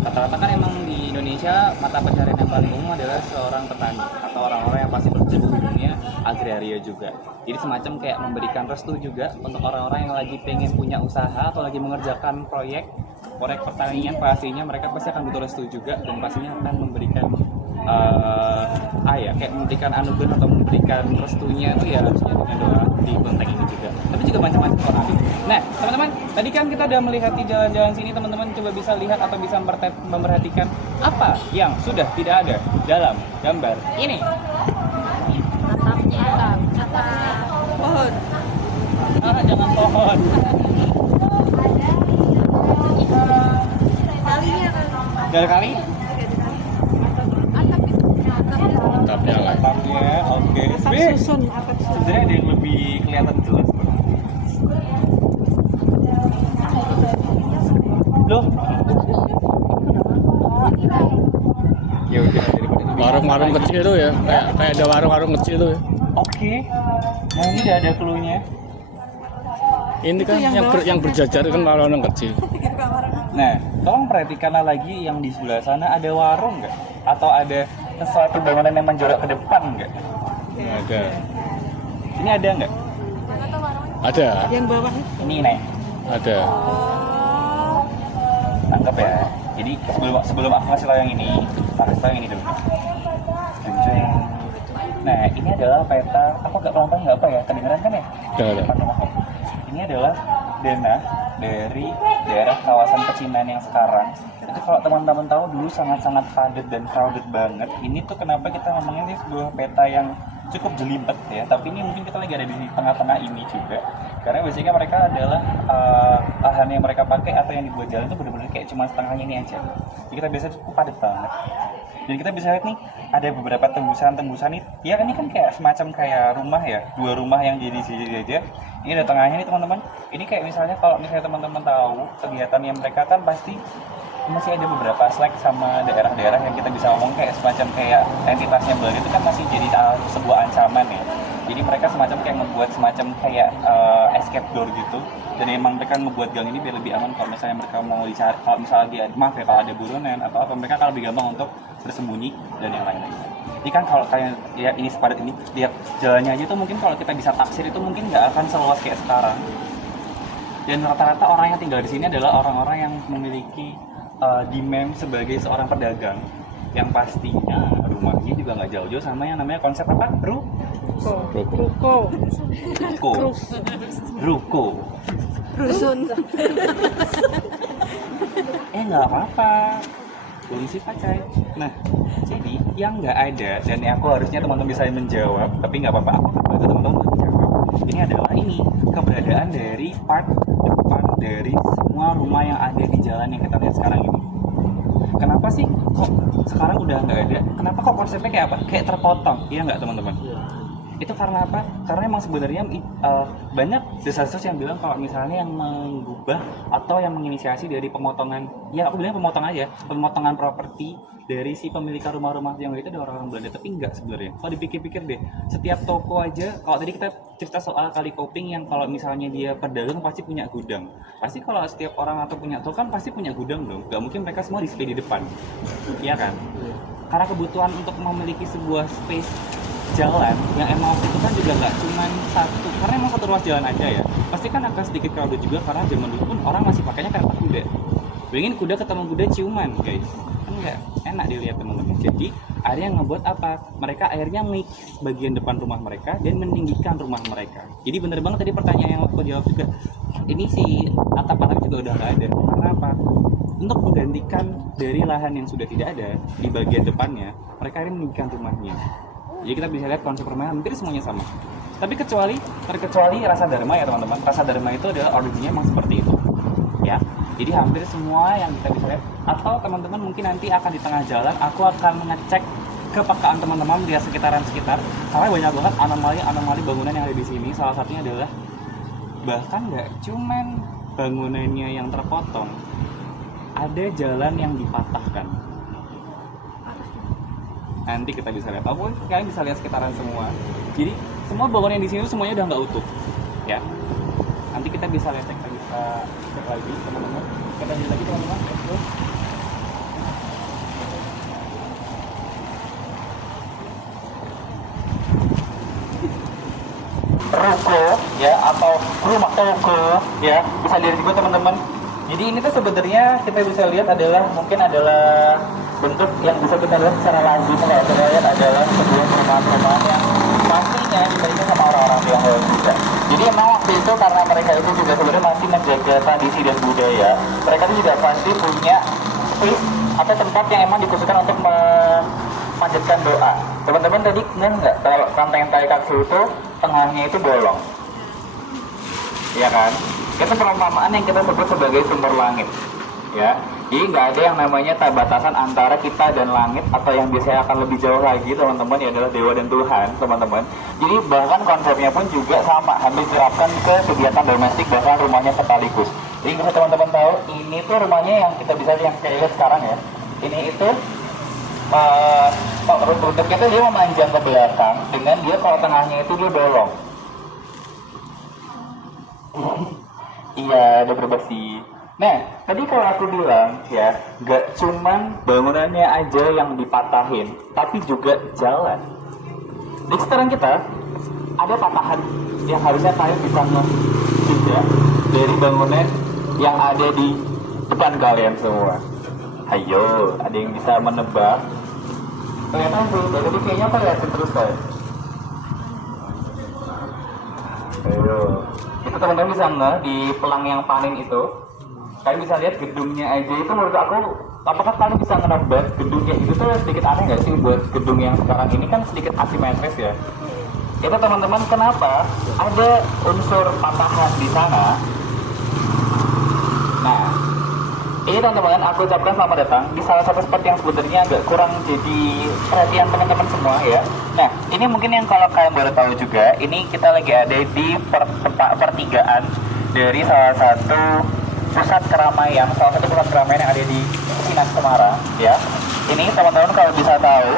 Rata-rata kan emang di Indonesia mata pencarian yang paling umum adalah seorang petani atau orang-orang yang pasti berkecimpung di dunia agraria juga. Jadi semacam kayak memberikan restu juga untuk orang-orang yang lagi pengen punya usaha atau lagi mengerjakan proyek pertanian, pastinya mereka pasti akan butuh restu juga dan pastinya akan memberikan kayak memberikan anugerah atau memberikan restunya itu ya harusnya dengan doa di kelenteng ini juga. Tapi juga macam-macam orang. Nah, teman-teman, tadi kan kita udah melihat di jalan-jalan sini, teman-teman coba bisa lihat atau bisa memperhatikan apa yang sudah tidak ada dalam gambar ini. Atapnya, Pohon. jangan pohon. Kalinya kan. Dari kali? Atap itu. atapnya lah. Atapnya, oke. Sebenarnya ada yang lebih kelihatan jelas. Loh? Ya udah daripada ini. Warung-warung kecil tuh ya, kayak ada warung-warung kecil tuh ya. Oke. Nah ini udah ada clue-nya. Ini kan yang berjajar kan warung kecil. Nah, tolong perhatikanlah lagi yang di sebelah sana ada warung nggak? Atau ada sesuatu bangunan yang menjorok ke depan nggak? Ada. Ini ada nggak? Ada. Ini nih, Ada. tangkap ya. Jadi sebelum aku kasih tau yang ini, aku kasih tau yang ini dulu. Jeng. Nah, ini adalah peta. Aku agak pelan-pelan nggak apa ya? Kedengeran kan ya? Ada. Ini adalah denah dari daerah kawasan pecinan yang sekarang. Itu kalau teman-teman tahu dulu sangat-sangat padat dan crowded banget. Ini tuh kenapa kita ngomongin ini sebuah peta yang cukup jelimet ya. Tapi ini mungkin kita lagi ada di tengah-tengah ini juga. Karena biasanya mereka adalah lahan yang mereka pakai atau yang dibuat jalan itu benar-benar kayak cuma setengahnya ini aja. Jadi kita biasanya cukup padat banget. Dan kita bisa lihat nih ada beberapa tembusan-tembusan nih. Ya ini kan kayak semacam kayak rumah ya, dua rumah yang jadi aja. Ini ada tengahnya nih teman-teman. Ini kayak misalnya kalau misalnya teman-teman tahu kegiatan yang mereka kan pasti masih ada beberapa slack sama daerah-daerah yang kita bisa ngomong kayak semacam kayak entitasnya Belanda itu kan masih jadi sebuah ancaman ya. Jadi mereka semacam kayak membuat semacam kayak escape door gitu. Dan emang mereka membuat gang ini biar lebih aman kalau misalnya mereka mau dicari, kalau misalnya dia maaf ya kalau ada buronan atau apa, mereka akan lebih gampang untuk bersembunyi dan yang lain-lain. Ini kan kalau kayak ya ini sepadat ini, lihat jalannya aja tuh mungkin kalau kita bisa taksir itu mungkin nggak akan seluas kayak sekarang. Dan rata-rata orang yang tinggal di sini adalah orang-orang yang memiliki demand sebagai seorang pedagang, yang pastinya rumahnya juga nggak jauh-jauh sama yang namanya konsep apa? Ruko. Rusun. Nggak apa-apa. Belum sih Pacai. Nah, jadi yang nggak ada dan aku harusnya teman-teman bisa menjawab, tapi nggak apa-apa. Aku akan bantu teman-teman menjawab. Ini adalah keberadaan dari part depan dari semua rumah yang ada di jalan yang kita lihat sekarang ini. Kenapa sih kok sekarang udah nggak ada? Kenapa kok konsepnya kayak apa? Kayak terpotong, iya nggak teman-teman? Itu karena apa? Karena emang sebenarnya banyak desas-desus yang bilang kalau misalnya yang mengubah atau yang menginisiasi dari pemotongan, ya aku bilang pemotong aja, pemotongan properti dari si pemilik rumah-rumah yang itu ada orang-orang Belanda, tapi enggak sebenarnya. Kalau dipikir-pikir deh, setiap toko aja, kalau tadi kita cerita soal Kali Koping yang kalau misalnya dia pedagang pasti punya gudang. Pasti kalau setiap orang atau punya toko kan pasti punya gudang dong. Gak mungkin mereka semua display di depan. Iya kan? Karena kebutuhan untuk memiliki sebuah space jalan yang emang waktu itu kan juga nggak cuma satu, karena emang satu ruas jalan aja ya, pasti kan agak sedikit crowded juga karena zaman dulu pun orang masih pakainya kereta kuda. Bayangin kuda ketemu kuda ciuman guys, kan nggak enak dilihat teman-teman. Jadi ada yang ngebuat apa, mereka akhirnya make bagian depan rumah mereka dan meninggikan rumah mereka. Jadi bener banget tadi pertanyaan yang aku jawab juga, ini si atap-atap juga udah nggak ada. Karena apa? Untuk menggantikan dari lahan yang sudah tidak ada di bagian depannya, mereka akhirnya meninggikan rumahnya. Jadi kita bisa lihat konsep permainan hampir semuanya sama. Tapi terkecuali Rasa Dharma ya teman-teman. Rasa Dharma itu adalah originnya memang seperti itu. Ya. Jadi hampir semua yang kita bisa lihat, atau teman-teman mungkin nanti akan di tengah jalan aku akan mengecek kepekaan teman-teman di sekitaran sekitar. Karena banyak banget anomali bangunan yang ada di sini. Salah satunya adalah bahkan nggak cuman bangunannya yang terpotong, ada jalan yang dipatahkan. Nanti kita bisa lihat, kalian bisa lihat sekitaran semua. Jadi semua bangunan di sini semuanya udah nggak utuh, ya. Nanti kita bisa lihat, kita bisa cek lagi teman-teman. Kita lihat lagi teman-teman. Ruko, ya, atau rumah toko, ya, bisa dilihat juga teman-teman. Jadi ini tuh sebenarnya kita bisa lihat mungkin adalah bentuk yang bisa kita lihat secara lazim kalau kita lihat adalah sebuah perumahan-perumahan yang pastinya diberikan sama orang-orang Tionghoa juga. Jadi emang waktu itu karena mereka itu juga sebenarnya masih menjaga tradisi dan budaya, mereka itu juga pasti punya space atau tempat yang emang dikhususkan untuk memanjatkan doa. Teman-teman tadi nggak kalau Kelenteng Tai Kaksu itu tengahnya itu bolong, ya kan? Itu perumpamaan yang kita sebut sebagai sumber langit, ya. Jadi nggak ada yang namanya batasan antara kita dan langit atau yang biasanya akan lebih jauh lagi teman-teman, ya adalah dewa dan Tuhan teman-teman. Jadi bahkan konsepnya pun juga sama, hampir diterapkan ke kegiatan domestik bahkan rumahnya sekaligus. Jadi bisa teman-teman tahu, ini tuh rumahnya yang kita bisa lihat kayak sekarang ya. Ini itu bentuknya tuh dia memanjang ke belakang dengan dia kalau tengahnya itu dia bolong. Iya, ada berbesi. Nah, tadi kalau aku bilang ya, gak cuman bangunannya aja yang dipatahin, tapi juga jalan. Di sekitaran kita ada patahan yang harusnya kalian bisa juga dari bangunan yang ada di depan kalian semua. Ayo, ada yang bisa menebak? Kelihatan sih, jadi kayaknya apa liatin terus kan? Ayo, itu teman-teman bisa nggak di pelang yang paling itu? Kalian bisa lihat gedungnya aja itu menurut aku, apakah kalian bisa menebak gedungnya itu tuh sedikit aneh nggak sih buat gedung yang sekarang ini kan sedikit asimetris ya? Itu teman-teman kenapa ada unsur patahan di sana? Nah, ini teman-teman aku ucapkan selamat datang di salah satu spot yang sebenarnya agak kurang jadi perhatian teman-teman semua ya. Nah, ini mungkin yang kalau kalian boleh tahu juga, ini kita lagi ada di pertigaan dari salah satu pusat keramaian yang ada di Pecinan Semarang ya. Ini teman-teman kalau bisa tahu,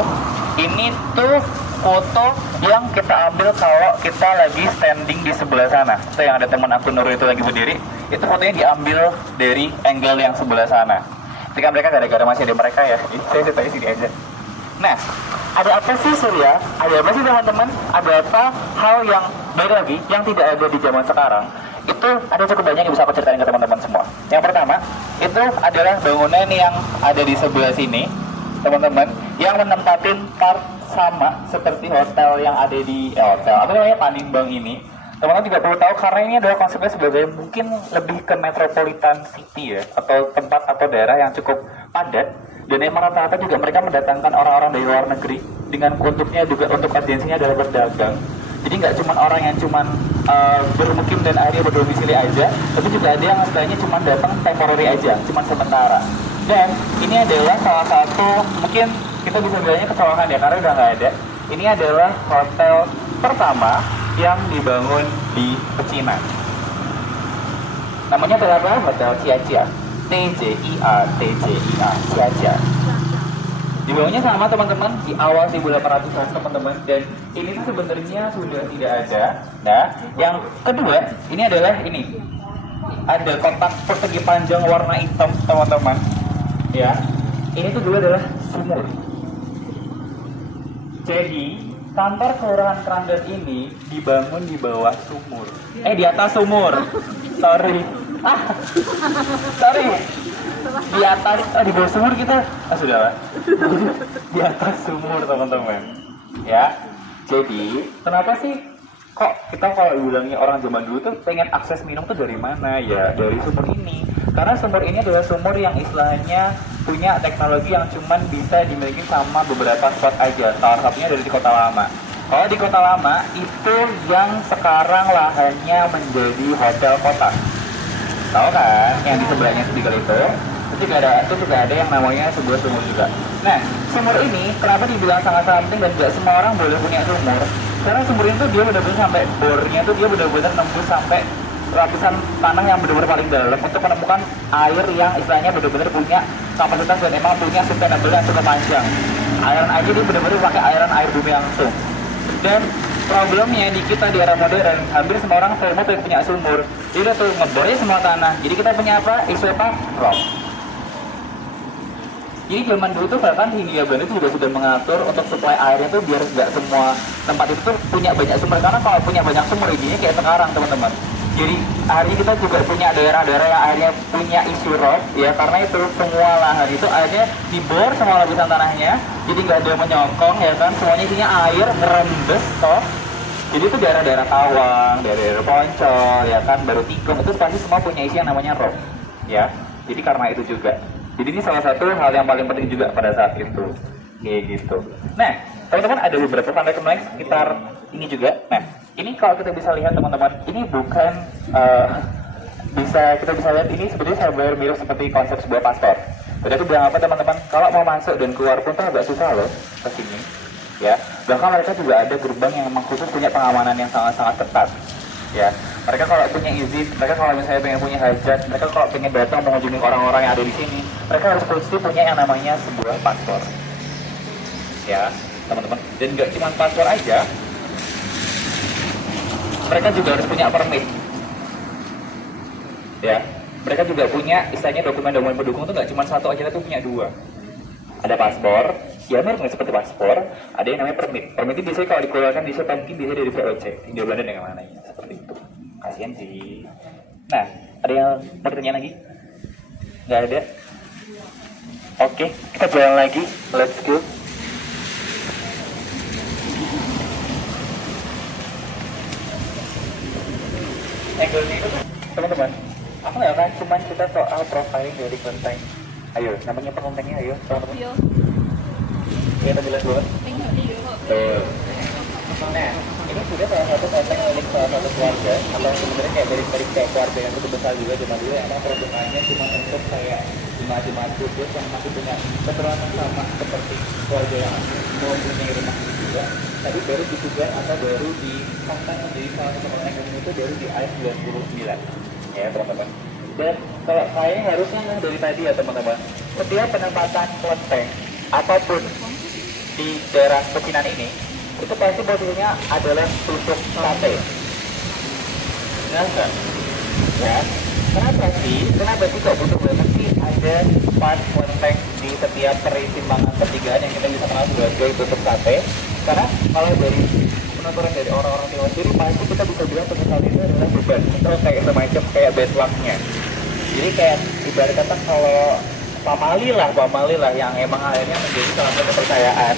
ini tuh foto yang kita ambil kalau kita lagi standing di sebelah sana. Itu yang ada teman aku Nurul itu lagi berdiri, itu fotonya diambil dari angle yang sebelah sana. Ketika mereka gara-gara masih ada mereka ya, saya ceritanya sini aja. Nah, ada apa sih Surya? Ada apa sih teman-teman? Ada apa hal yang baik lagi yang tidak ada di zaman sekarang? Itu ada cukup banyak yang bisa aku ceritain ke teman-teman semua. Yang pertama, itu adalah bangunan yang ada di sebelah sini, teman-teman, yang menempatin part sama seperti hotel yang ada di hotel apa namanya Panimbang ini. Teman-teman juga perlu tahu karena ini adalah konsepnya sebagai mungkin lebih ke metropolitan city ya, atau tempat atau daerah yang cukup padat, dan emang rata-rata juga mereka mendatangkan orang-orang dari luar negeri dengan untuknya juga untuk audiensinya adalah berdagang. Jadi nggak cuma orang yang cuma bermukim dan akhirnya berdomisili aja, tapi juga ada yang istilahnya cuma datang temporary aja, cuma sementara. Dan ini adalah salah satu mungkin kita bisa bilangnya kesalahan ya, karena udah nggak ada. Ini adalah hotel pertama yang dibangun di Pecinan. Namanya adalah apa? Hotel Cia-Cia. Cia-Cia. Cia-Cia. Dibangunnya sama teman-teman di awal 1800-an teman-teman, dan ini tuh sebenarnya sudah tidak ada. Nah, yang kedua ini adalah ini. Ada kotak persegi panjang warna hitam teman-teman. Ya, ini tuh dulu adalah sumur. Jadi kantor kelurahan Krandas ini dibangun di bawah sumur. Di atas sumur. Sorry. Sorry. Di atas, di bawah sumur kita. Sudahlah. Di atas sumur teman-teman. Ya. Jadi kenapa sih kok kita kalau bilangnya orang zaman dulu tuh pengen akses minum tuh dari mana ya? Dari sumur ini. Karena sumur ini adalah sumur yang istilahnya punya teknologi yang cuman bisa dimiliki sama beberapa spot aja. Salah satunya dari di Kota Lama. Kalau di Kota Lama itu yang sekarang lahannya menjadi hotel kota. Tahu kan? Yang di sebelahnya Spiegel itu juga ada yang namanya sebuah sumur juga. Nah, sumur ini kenapa dibilang sangat penting dan tidak semua orang boleh punya sumur? Karena sumur itu dia benar-benar sampai bornya itu dia benar-benar nembus sampai lapisan tanah yang benar-benar paling dalam untuk menemukan air yang istilahnya benar-benar punya kapasitas dan emang punya sustainable yang cukup panjang. Airan aja dia benar-benar pakai airan air bumi langsung. Dan problemnya di kita di era modern, hampir semua orang FOMO pengen punya sumur. Jadi tuh ngebornya semua tanah. Jadi kita punya apa? Isu apa? Rock. Jadi zaman dulu tuh bahkan Hindia Belanda itu juga sudah mengatur untuk supply airnya tuh biar nggak semua tempat itu tuh punya banyak sumber. Karena kalau punya banyak sumur izinnya kayak sekarang teman-teman. Jadi hari kita juga punya daerah-daerah yang akhirnya punya isu rock ya, karena itu semua lahan itu akhirnya dibor semua lapisan tanahnya, jadi nggak ada yang menyokong ya kan, semuanya isinya air ngerembes toh. Jadi itu daerah-daerah Tawang, daerah-daerah Poncol ya kan, Baru Tikung itu pasti semua punya isi yang namanya rock ya. Jadi karena itu juga. Jadi ini salah satu hal yang paling penting juga pada saat itu kayak gitu. Nah teman-teman ada beberapa tanda kenal sekitar ini juga. Nah ini kalau kita bisa lihat teman-teman, ini bukan kita bisa lihat ini sebenarnya saya mirip seperti konsep sebuah pastor. Tadi aku bilang apa teman-teman? Kalau mau masuk dan keluar pun tuh agak susah loh ke sini. Ya, bahkan mereka juga ada gerbang yang memang khusus punya pengamanan yang sangat-sangat ketat. Ya, mereka kalau punya izin, mereka kalau misalnya pengen punya hajat, mereka kalau pengen datang mengunjungi orang-orang yang ada di sini, mereka harus pasti punya yang namanya sebuah paspor. Ya, teman-teman. Dan nggak cuma paspor aja, mereka juga harus punya permit. Ya, mereka juga punya istilahnya dokumen-dokumen pendukung itu nggak cuma satu aja, tapi punya dua. Ada paspor, ya mirip seperti paspor, ada yang namanya permit. Permit itu biasanya kalau dikeluarkan di Sepanki biasanya dari VOC, Hindia Belanda dengan mana ya, seperti itu. Kasian sih. Nah, ada yang mau ditanya lagi? Nggak ada? Oke, kita jalan lagi. Let's go. Angle-nya itu tuh, teman-teman, aku nggak akan cuma kita soal profiling dari kelenteng. Ayo, namanya kelentengnya, ayo, teman-teman. Yo, Ya, kita jelas banget. tengok dia. Betul. Nah, ini sudah salah satu kelenteng milik salah satu keluarga, atau sebenarnya kayak dari kayak keluarga yang cukup besar juga zaman dulu, emang peruntukannya cuma untuk kayak jemaat-jemaat kudus yang masih punya keturunan sama seperti keluarga yang mempunyai rumah ini juga, tapi baru ditugas atau baru diangkat menjadi salah satu kelenteng itu baru di akhir 99, ya teman-teman. Dan kalau saya harusnya dari tadi ya teman-teman, setiap penempatan kelenteng apapun di daerah pecinan ini itu pasti posisinya adalah tusuk sate. Benar nggak? Ya. Kenapa sih kok butuh banget sih ada part kelenteng di setiap persimpangan pertigaan yang kita bisa kenal sebagai tusuk sate? Karena kalau dari penuturan dari orang-orang Tionghoa sendiri pasti kita bisa bilang tusuk sate itu adalah beban, terus kayak semacam kayak bad luck-nya. Jadi kayak ibarat kata kalau pamali lah yang emang akhirnya menjadi salah satu kepercayaan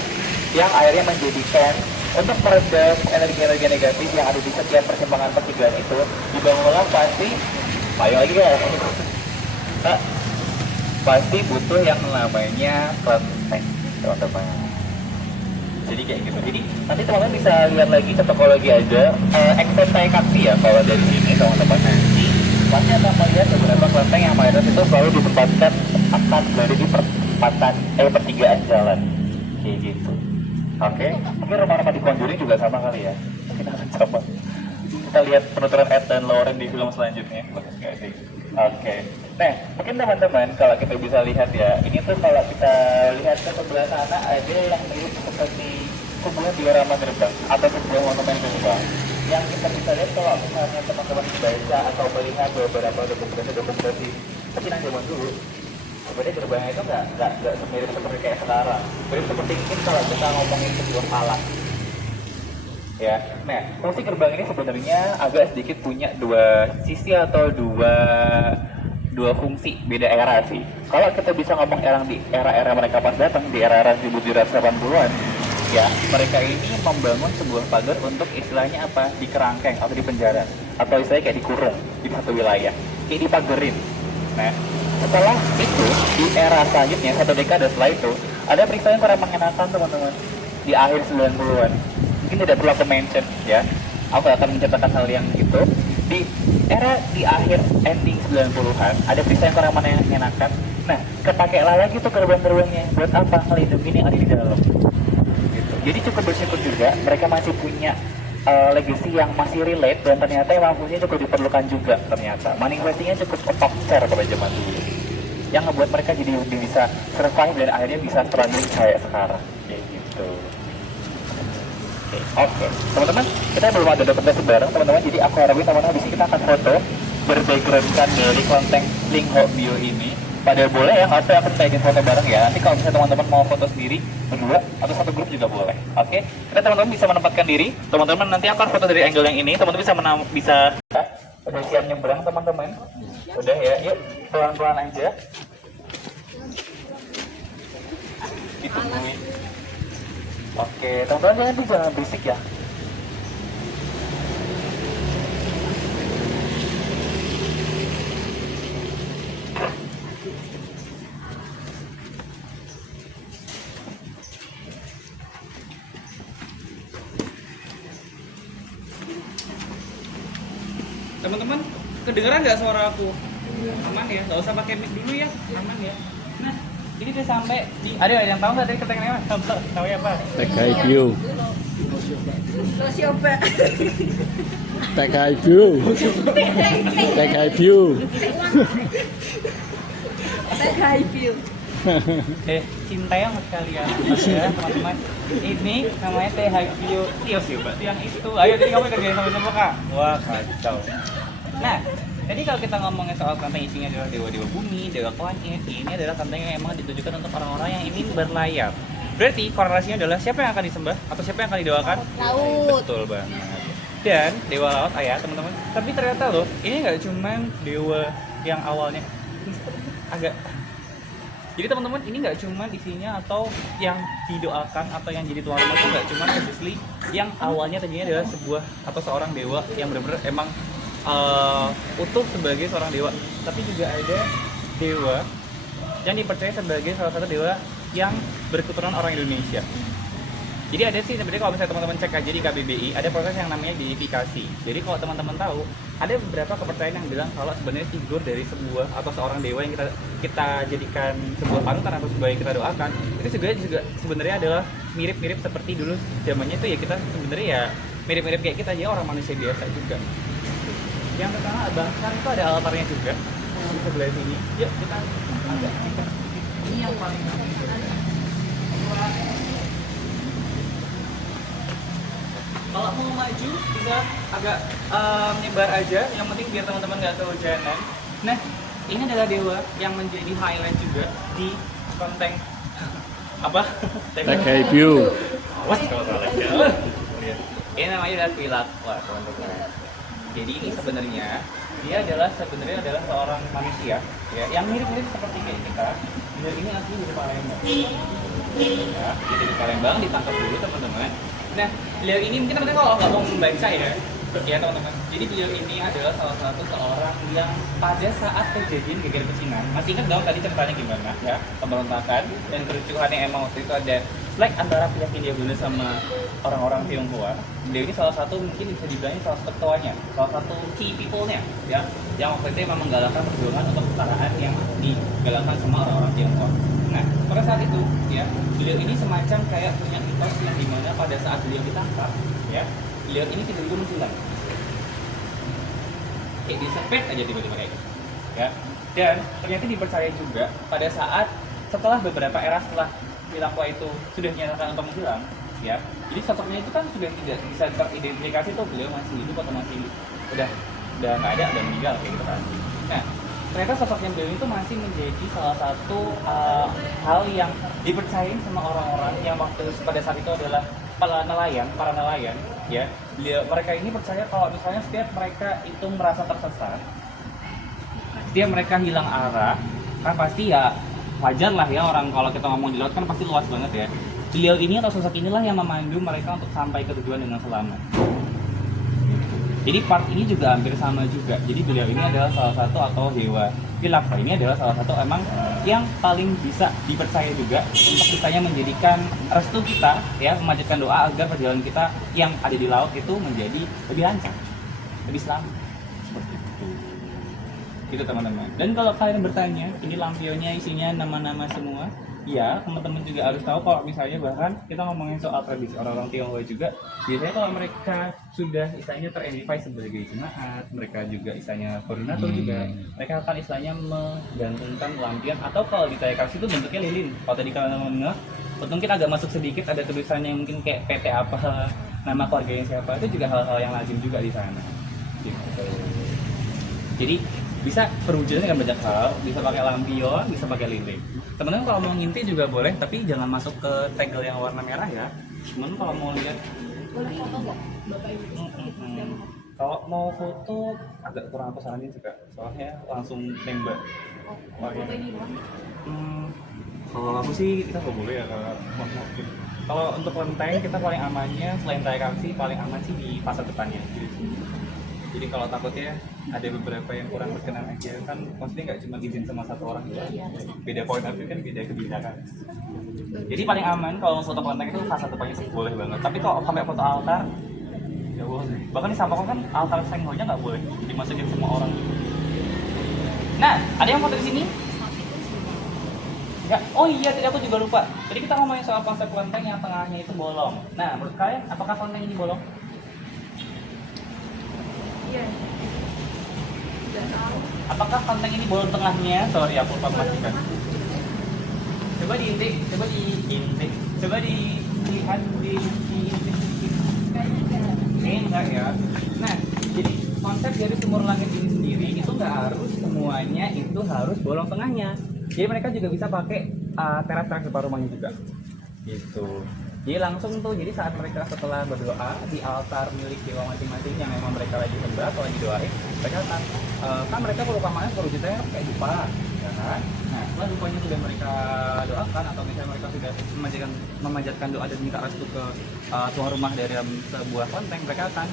yang akhirnya menjadikan untuk meredam energi-energi negatif yang ada di setiap persimpangan pertigaan itu dibangunlah pasti ayo lagi ya pasti butuh yang namanya kelenteng teman-teman. Jadi kayak gitu. Jadi nanti teman-teman bisa lihat lagi cocokologi aja eksentai kaksi ya kalau dari sini teman-teman nanti pasti akan melihat beberapa kelenteng yang mayoritas itu selalu ditempatkan akan berada di pertigaan jalan kayak gitu. Oke, mungkin rumah-rumah di Conjuring juga sama kali ya. Kita akan coba. Kita lihat penuturan Ed dan Lauren di film selanjutnya. Bagus nggak sih? Oke. Nah, mungkin teman-teman kalau kita bisa lihat ya, ini tuh kalau kita lihat ke sebelah sana ada yang mirip seperti sebuah diorama gerbang atau sebuah monumen gerbang. Yang kita bisa lihat kalau misalnya teman-teman baca atau melihat beberapa dokumentasi pecinan zaman dulu, sebenarnya gerbangnya itu nggak mirip seperti kayak sekarang. Mirip seperti mungkin kalau kita ngomongin sebuah palas. Ya, nah fungsi gerbang ini sebenarnya agak sedikit punya dua sisi atau dua fungsi, beda era sih. Kalau kita bisa ngomong di era mereka pas datang di era 1780-an, ya mereka ini membangun sebuah pagar untuk istilahnya apa, di kerangkeng atau di penjara atau istilahnya kayak dikurung di satu wilayah, kayak dipagerin. Nah setelah itu di era selanjutnya, satu dekade setelah itu ada peristiwa yang kurang mengenakan teman-teman di akhir 90-an. Mungkin tidak perlu aku mention ya, aku akan menceritakan hal yang gitu. Di era di akhir ending 90-an ada peristiwa yang kurang mengenakan. Nah kepakailah lagi tuh gerbang-gerbangnya buat apa, ngelindungi yang ada di dalam gitu. Jadi cukup bersyukur juga mereka masih punya legacy yang masih relate dan ternyata emang fungsinya cukup diperlukan juga ternyata. Manifestingnya cukup top tier pada zaman dulu yang ngebuat mereka jadi bisa survive dan akhirnya bisa struggling kayak sekarang kayak gitu. Oke. Teman-teman, kita belum ada dokumentasi bareng teman-teman, jadi aku harapin teman-teman di sini kita akan foto berbackgroundkan dari kelenteng Lingho Bio ini. Padahal boleh ya, atau aku pengen foto bareng ya. Nanti kalau misalnya teman-teman mau foto sendiri berdua atau satu grup juga boleh. Oke. Kita teman-teman bisa menempatkan diri. Teman-teman nanti akan foto dari angle yang ini. Teman-teman bisa udah siap nyebrang teman-teman. Udah ya, yuk pelan-pelan aja. Ditungguin. Oke, teman-teman jangan berisik ya. Teman-teman, kedengeran nggak suara aku? Aman ya, nggak usah pakai mic dulu ya, aman ya. Nah, Jadi dia sampai di ada yang tahu nggak tadi ketengannya apa? Namanya apa? TKI View. Losioba. TKI View. TKI View. High view. Cinta yang sekalian ya teman-teman. Ini namanya teh high view. Iya sih mbak, yang itu. Ayo jadi kamu kerjain sama-sama kak. Wah kacau. Nah, jadi kalau kita ngomongin soal kelenteng isinya adalah dewa-dewa bumi, dewa Kuan Yin, ini adalah kelenteng yang emang ditujukan untuk orang-orang yang ingin berlayar. Berarti korelasinya adalah siapa yang akan disembah atau siapa yang akan didoakan? Laut. Betul banget. Dan dewa laut ayah teman-teman. Tapi ternyata loh, ini nggak cuman dewa yang awalnya agak. Jadi teman-teman ini nggak cuma isinya atau yang didoakan atau yang jadi tuan rumah itu nggak cuma obviously yang awalnya tadinya adalah sebuah atau seorang dewa yang benar-benar emang utuh sebagai seorang dewa, tapi juga ada dewa yang dipercaya sebagai salah satu dewa yang berketurunan orang Indonesia. Jadi ada sih sebenarnya kalau misalnya teman-teman cek aja di KBBI ada proses yang namanya deifikasi. Jadi kalau teman-teman tahu ada beberapa kepercayaan yang bilang kalau sebenarnya figur dari sebuah atau seorang dewa yang kita jadikan sebuah panutan atau sebuah yang kita doakan itu juga sebenarnya adalah mirip-mirip seperti dulu zamannya itu ya kita sebenarnya ya mirip-mirip kayak kita aja orang manusia biasa juga. Yang pertama bahkan itu ada altarnya juga di sebelah sini. Yuk kita agak ini yang paling kalau mau maju bisa agak nyebar aja, yang penting biar teman-teman nggak kehujanan. Nah, ini adalah dewa yang menjadi highlight juga di kelenteng apa? TKI View. Awas kalau salah ya. Ini namanya adalah Pilak. Wah, teman-teman. Jadi ini sebenarnya dia adalah seorang manusia ya, yang mirip-mirip seperti kayak kita. Beliau ini asli dari Palembang. Ya, dia dari Palembang ditangkap dulu teman-teman. Nah, beliau ini mungkin teman-teman kalau nggak mau membaca ya teman-teman. Jadi beliau ini adalah salah satu seorang yang pada saat kejadian geger pecinan, masih ingat dong tadi ceritanya gimana ya, pemberontakan dan kericuhan yang emang waktu itu ada slack antara pihak Hindia Belanda sama orang-orang Tionghoa. Beliau ini salah satu mungkin bisa dibilang salah satu ketuanya, salah satu key people-nya ya, yang waktu itu memang menggalakkan perjuangan untuk kesetaraan yang digalakkan sama orang-orang Tionghoa. Nah, pada saat itu ya, beliau ini semacam kayak punya mitos yang dimana pada saat beliau ditangkap ya, beliau ini tiba-tiba menghilang. Kayak disepet aja tiba-tiba kayak gitu. Ya. Dan ternyata dipercaya juga pada saat setelah beberapa era setelah Pilakwa itu sudah dinyatakan untuk menghilang, ya. Jadi sosoknya itu kan sudah tidak bisa teridentifikasi tuh beliau masih hidup atau masih udah nggak ada, udah meninggal kayak gitu kan. Nah, ternyata sosoknya beliau itu masih menjadi salah satu hal yang dipercayain sama orang-orang yang waktu pada saat itu adalah para nelayan ya. Mereka ini percaya kalau misalnya setiap mereka itu merasa tersesat, setiap mereka hilang arah, kan pasti ya wajar lah ya, orang kalau kita ngomong di laut kan pasti luas banget ya. Beliau ini atau sosok inilah yang memandu mereka untuk sampai ke tujuan dengan selamat. Jadi part ini juga hampir sama juga. Jadi beliau ini adalah salah satu atau dewa Pilakwa ini adalah salah satu emang yang paling bisa dipercaya juga untuk kitanya menjadikan restu kita ya, memanjatkan doa agar perjalanan kita yang ada di laut itu menjadi lebih lancar, lebih selamat. Seperti itu. Gitu teman-teman. Dan kalau kalian bertanya, ini lampionnya isinya nama-nama semua. Ya, teman-teman juga harus tahu kalau misalnya bahkan kita ngomongin soal tradisi orang-orang Tionghoa juga, biasanya kalau mereka sudah istilahnya teridentifikasi sebagai jemaat, mereka juga istilahnya koordinator juga, mereka akan istilahnya menggantungkan lampion atau kalau di TKC itu bentuknya lilin. Kalau tadi kalian mendengar, mungkin agak masuk sedikit ada tulisannya yang mungkin kayak PT apa, nama keluarganya siapa, itu juga hal-hal yang lazim juga di sana. Gitu. Jadi bisa perwujudannya dengan banyak hal, bisa pakai lampion, bisa pakai lilin. Teman-teman kalau mau ngintip juga boleh, tapi jangan masuk ke tegel yang warna merah ya. Cuman kalau mau lihat, Boleh foto nggak, Bapak Ibu? kalau mau foto agak kurang aku saranin juga, soalnya langsung nembak. Foto ini doang. Kalau aku sih kita nggak boleh ya kalau untuk kelenteng kita paling amannya selain TKC paling aman sih di pasar depannya. Jadi kalau takutnya ada beberapa yang kurang berkenan aja kan, maksudnya nggak cuma izin sama satu orang ya, beda point of view kan, beda kebijakan. Jadi paling aman kalau foto kelenteng itu fase depannya sih boleh banget. Tapi kalau sampai foto altar, ya boleh. Bahkan di Sampokong kan altar Senghonya nggak boleh dimasukin semua orang. Nah, ada yang foto di sini? Ya, oh iya, tadi aku juga lupa. Tadi kita ngomongin soal konsep kelenteng yang tengahnya itu bolong. Nah, menurut kalian apakah kelenteng ini bolong? Iya. Tidak tahu. Apakah kelenteng ini bolong tengahnya? Sorry, aku lupa memastikan. Coba diintik, coba dilihat diintik. Kayaknya enggak ya. Nah, jadi konsep dari sumur langit ini sendiri itu nggak harus semuanya itu harus bolong tengahnya. Jadi mereka juga bisa pakai teras-teras depan rumahnya juga. Gitu. Jadi langsung tuh, jadi saat mereka setelah berdoa di altar milik dewa masing-masing yang memang mereka lagi sembah atau lagi doain, mereka akan kan mereka perumpamaan perwujudannya kayak dupa, ya kan? Nah, setelah dupanya sudah mereka doakan atau misalnya mereka sudah memanjatkan doa dan minta restu ke tuan rumah dari sebuah kelenteng, mereka akan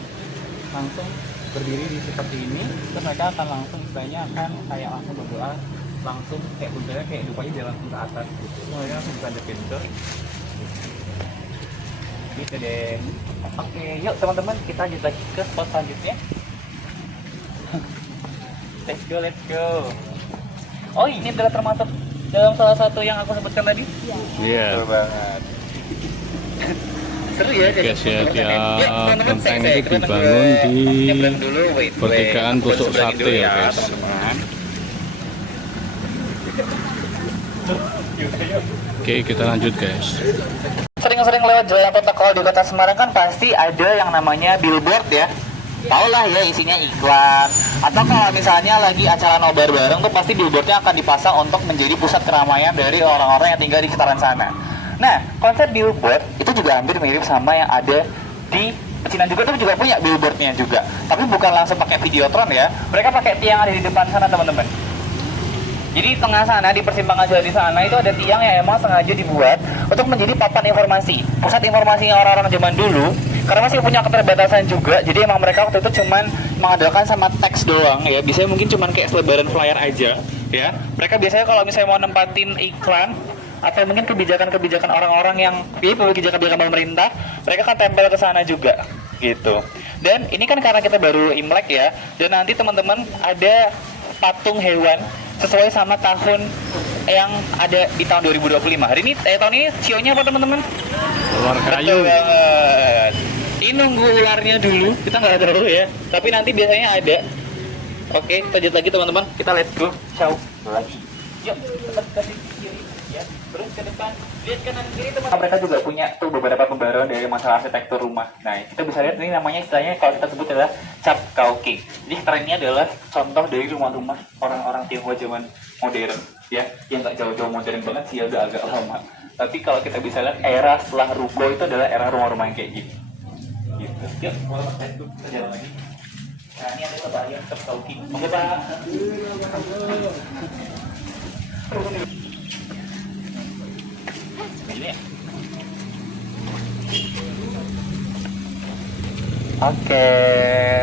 langsung berdiri di seperti ini, terus mereka akan langsung istilahnya akan kayak langsung berdoa, langsung kayak berdoa kayak dupanya dia langsung ke atas gitu. Mereka langsung bukan the pintu. Gitu deh. Oke, yuk teman-teman kita lanjut lagi ke spot selanjutnya. Let's go. Oh, ini adalah termasuk dalam salah satu yang aku sebutkan tadi. Iya. Betul banget. Seru ya Guys ya, tiap kelenteng itu dibangun di pertigaan tusuk sate ya guys. Oke, kita lanjut guys. Sering-sering lewat jalan protokol di kota Semarang kan pasti ada yang namanya billboard ya. Tau lah ya isinya iklan. Atau kalau misalnya lagi acara nobar bareng tuh pasti billboardnya akan dipasang untuk menjadi pusat keramaian dari orang-orang yang tinggal di sekitaran sana. Nah, konsep billboard itu juga hampir mirip sama yang ada di Pecinan juga, tuh juga punya billboardnya juga. Tapi bukan langsung pakai videotron ya. Mereka pakai tiang ada di depan sana teman-teman. Jadi di tengah sana, di persimpangan jalan di sana itu ada tiang yang emang sengaja dibuat untuk menjadi papan informasi, pusat informasinya orang-orang zaman dulu. Karena masih punya keterbatasan juga, jadi emang mereka waktu itu cuman mengandalkan sama teks doang ya. Biasanya mungkin cuman kayak selebaran flyer aja ya. Mereka biasanya kalau misalnya mau nempatin iklan atau mungkin kebijakan-kebijakan orang-orang yang kebijakan-kebijakan pemerintah, mereka kan tempel ke sana juga gitu. Dan ini kan karena kita baru Imlek ya, dan nanti teman-teman ada patung hewan sesuai sama tahun yang ada di tahun 2025. Hari ini tahun ini sionya apa teman-teman? Ular kayu. Betul banget. Ini nunggu ularnya dulu, kita nggak tahu ya. Tapi nanti biasanya ada. Oke, kita lanjut lagi teman-teman. Kita let's go. Ciao. Lagi. Yuk, tetap ke kiri ya. Terus ke depan. Lihat kanan kiri teman-teman. Mereka juga punya tuh beberapa pembaruan dari masalah arsitektur rumah. Nah, kita bisa lihat ini namanya istilahnya kalau kita sebut adalah cap kauking. Jadi sekarang ini adalah contoh dari rumah-rumah orang-orang Tionghoa zaman modern ya, yang nggak jauh-jauh modern banget sih, udah agak lama. Tapi kalau kita bisa lihat era setelah ruko itu adalah era rumah-rumah yang kayak gini. Gitu. Yuk, kita jalan lagi. Nah, ini ada kebayang cap kauking. Oke, Pak. Ini ya. Oke,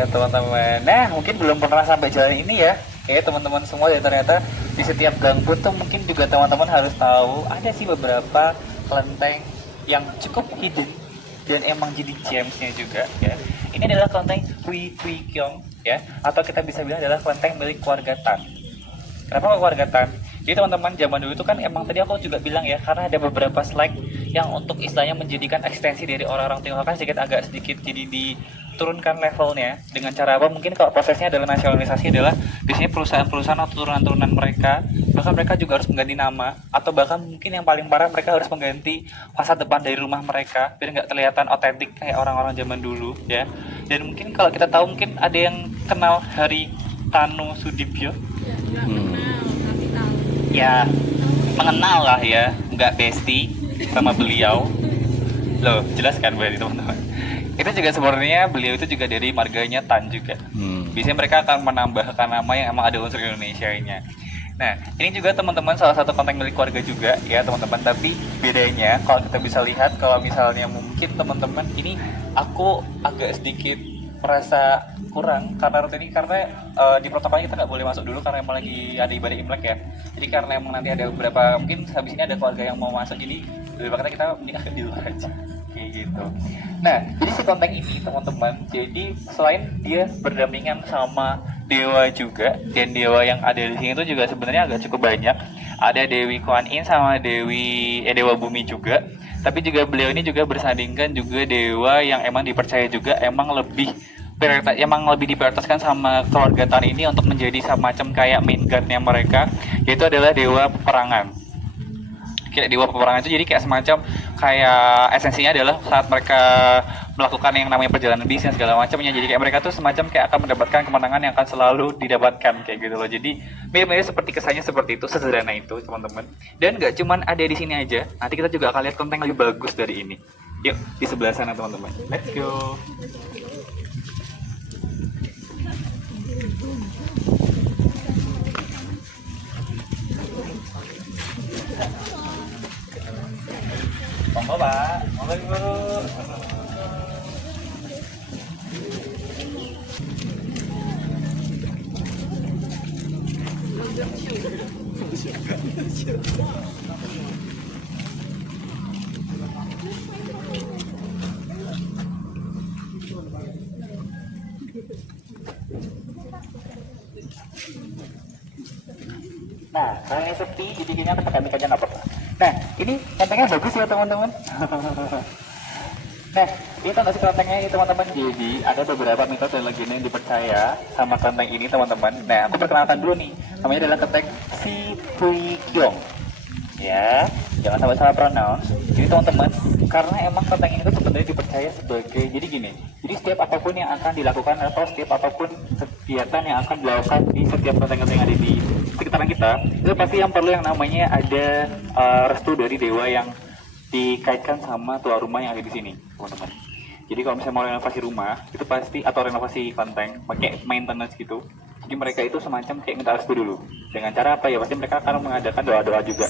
teman-teman. Nah, mungkin belum pernah sampai jalan ini ya. Oke, teman-teman semua ya, ternyata di setiap gang pun tuh mungkin juga teman-teman harus tahu ada sih beberapa kelenteng yang cukup hidden dan emang jadi gemsnya juga ya. Ini adalah kelenteng Hui Tui Kiong ya, atau kita bisa bilang adalah kelenteng milik keluarga Tan. Kenapa keluarga Tan? Jadi teman-teman zaman dulu itu kan emang tadi aku juga bilang ya, karena ada beberapa slide yang untuk istilahnya menjadikan ekstensi dari orang-orang Tionghoa kan agak sedikit jadi diturunkan levelnya dengan cara apa? Mungkin kalau prosesnya adalah nasionalisasi adalah biasanya perusahaan-perusahaan atau turunan-turunan mereka, bahkan mereka juga harus mengganti nama, atau bahkan mungkin yang paling parah mereka harus mengganti fasad depan dari rumah mereka biar nggak kelihatan otentik kayak orang-orang zaman dulu ya. Dan mungkin kalau kita tahu mungkin ada yang kenal Haritanu Sudibyo. Ya mengenal lah ya, nggak bestie sama beliau loh, jelas kan berarti teman-teman. Itu juga sebenarnya beliau itu juga dari marganya Tan juga. Biasanya mereka akan menambahkan nama yang emang ada unsur Indonesia-nya. Nah, ini juga teman-teman salah satu konten milik keluarga juga ya teman-teman. Tapi bedanya kalau kita bisa lihat, kalau misalnya mungkin teman-teman ini aku agak sedikit merasa kurang karena ini karena di protokolnya kita nggak boleh masuk dulu karena emang lagi ada ibadah Imlek ya. Jadi karena emang nanti ada beberapa, mungkin habis ini ada keluarga yang mau masuk, jadi lebih baik kita mending agak di luar aja kayak gitu. Nah, jadi si konten ini teman-teman, jadi selain dia berdampingan sama dewa juga, dan dewa yang ada di sini itu juga sebenarnya agak cukup banyak. Ada Dewi Kuan Yin sama Dewa Bumi juga. Tapi juga beliau ini juga bersandingkan juga dewa yang emang dipercaya juga emang lebih diprioritaskan sama keluarga Tan ini untuk menjadi semacam kayak main guard-nya mereka, yaitu adalah dewa peperangan. Kayak dewa peperangan itu jadi kayak semacam kayak esensinya adalah saat mereka melakukan yang namanya perjalanan bisnis segala macamnya, jadi kayak mereka tuh semacam kayak akan mendapatkan kemenangan yang akan selalu didapatkan kayak gitu loh. Jadi mirip-mirip seperti kesannya seperti itu, sesederhana itu teman-teman. Dan nggak cuman ada di sini aja, nanti kita juga akan lihat konten yang lebih bagus dari ini. Yuk di sebelah sana teman-teman, let's go. Monggo Pak, monggo Ibu. Nah, kalau sepi, jadi gini aku pakai mic aja nggak apa-apa. Nah, ini kontennya bagus ya teman-teman. Nah, ini tahu nggak sih kontennya ini teman-teman? Jadi ada beberapa mitos dan legenda yang dipercaya sama konten ini teman-teman. Nah, aku perkenalkan dulu nih. Namanya adalah konten Si Pui Kyong. Ya, jangan sampai salah pronounce. Jadi teman-teman, karena emang konten ini tuh sebenarnya dipercaya sebagai, jadi gini. Jadi setiap apapun yang akan dilakukan atau setiap apapun kegiatan yang akan dilakukan di setiap konten-konten yang ada di sekitaran kita, itu pasti yang perlu yang namanya ada restu dari dewa yang dikaitkan sama tuan rumah yang ada di sini, teman-teman. Jadi kalau misalnya mau renovasi rumah, itu pasti atau renovasi kelenteng, pakai maintenance gitu. Jadi mereka itu semacam kayak minta restu dulu. Dengan cara apa ya? Pasti mereka akan mengadakan doa-doa juga.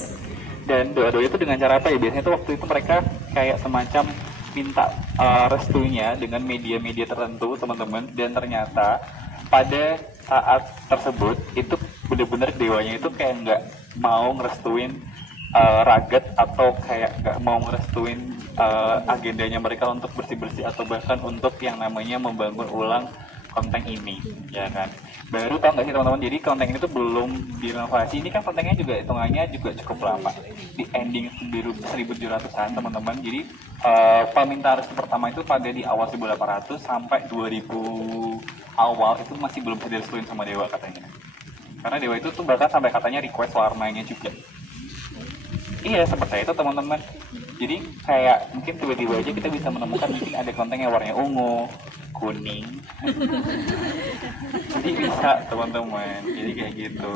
Dan doa-doa itu dengan cara apa ya? Biasanya itu waktu itu mereka kayak semacam minta restunya dengan media-media tertentu, teman-teman. Dan ternyata pada saat tersebut itu benar-benar dewanya itu kayak nggak mau ngerestuin ragat atau kayak nggak mau ngerestuin agendanya mereka untuk bersih-bersih atau bahkan untuk yang namanya membangun ulang konten ini, ya kan. Baru tau nggak sih teman-teman, jadi konten ini tuh belum direnovasi. Ini kan kontennya juga hitungannya juga cukup lama, di ending 1700-an teman-teman. Jadi permintaan restu pertama itu pada di awal 1800 sampai 2000 awal itu masih belum bisa direstuin sama dewa katanya. Karena dewa itu tuh bahkan sampai katanya request warnanya juga. Iya seperti itu teman-teman. Jadi kayak mungkin tiba-tiba aja kita bisa menemukan mungkin ada konten yang warnanya ungu, kuning. Jadi bisa teman-teman. Jadi kayak gitu.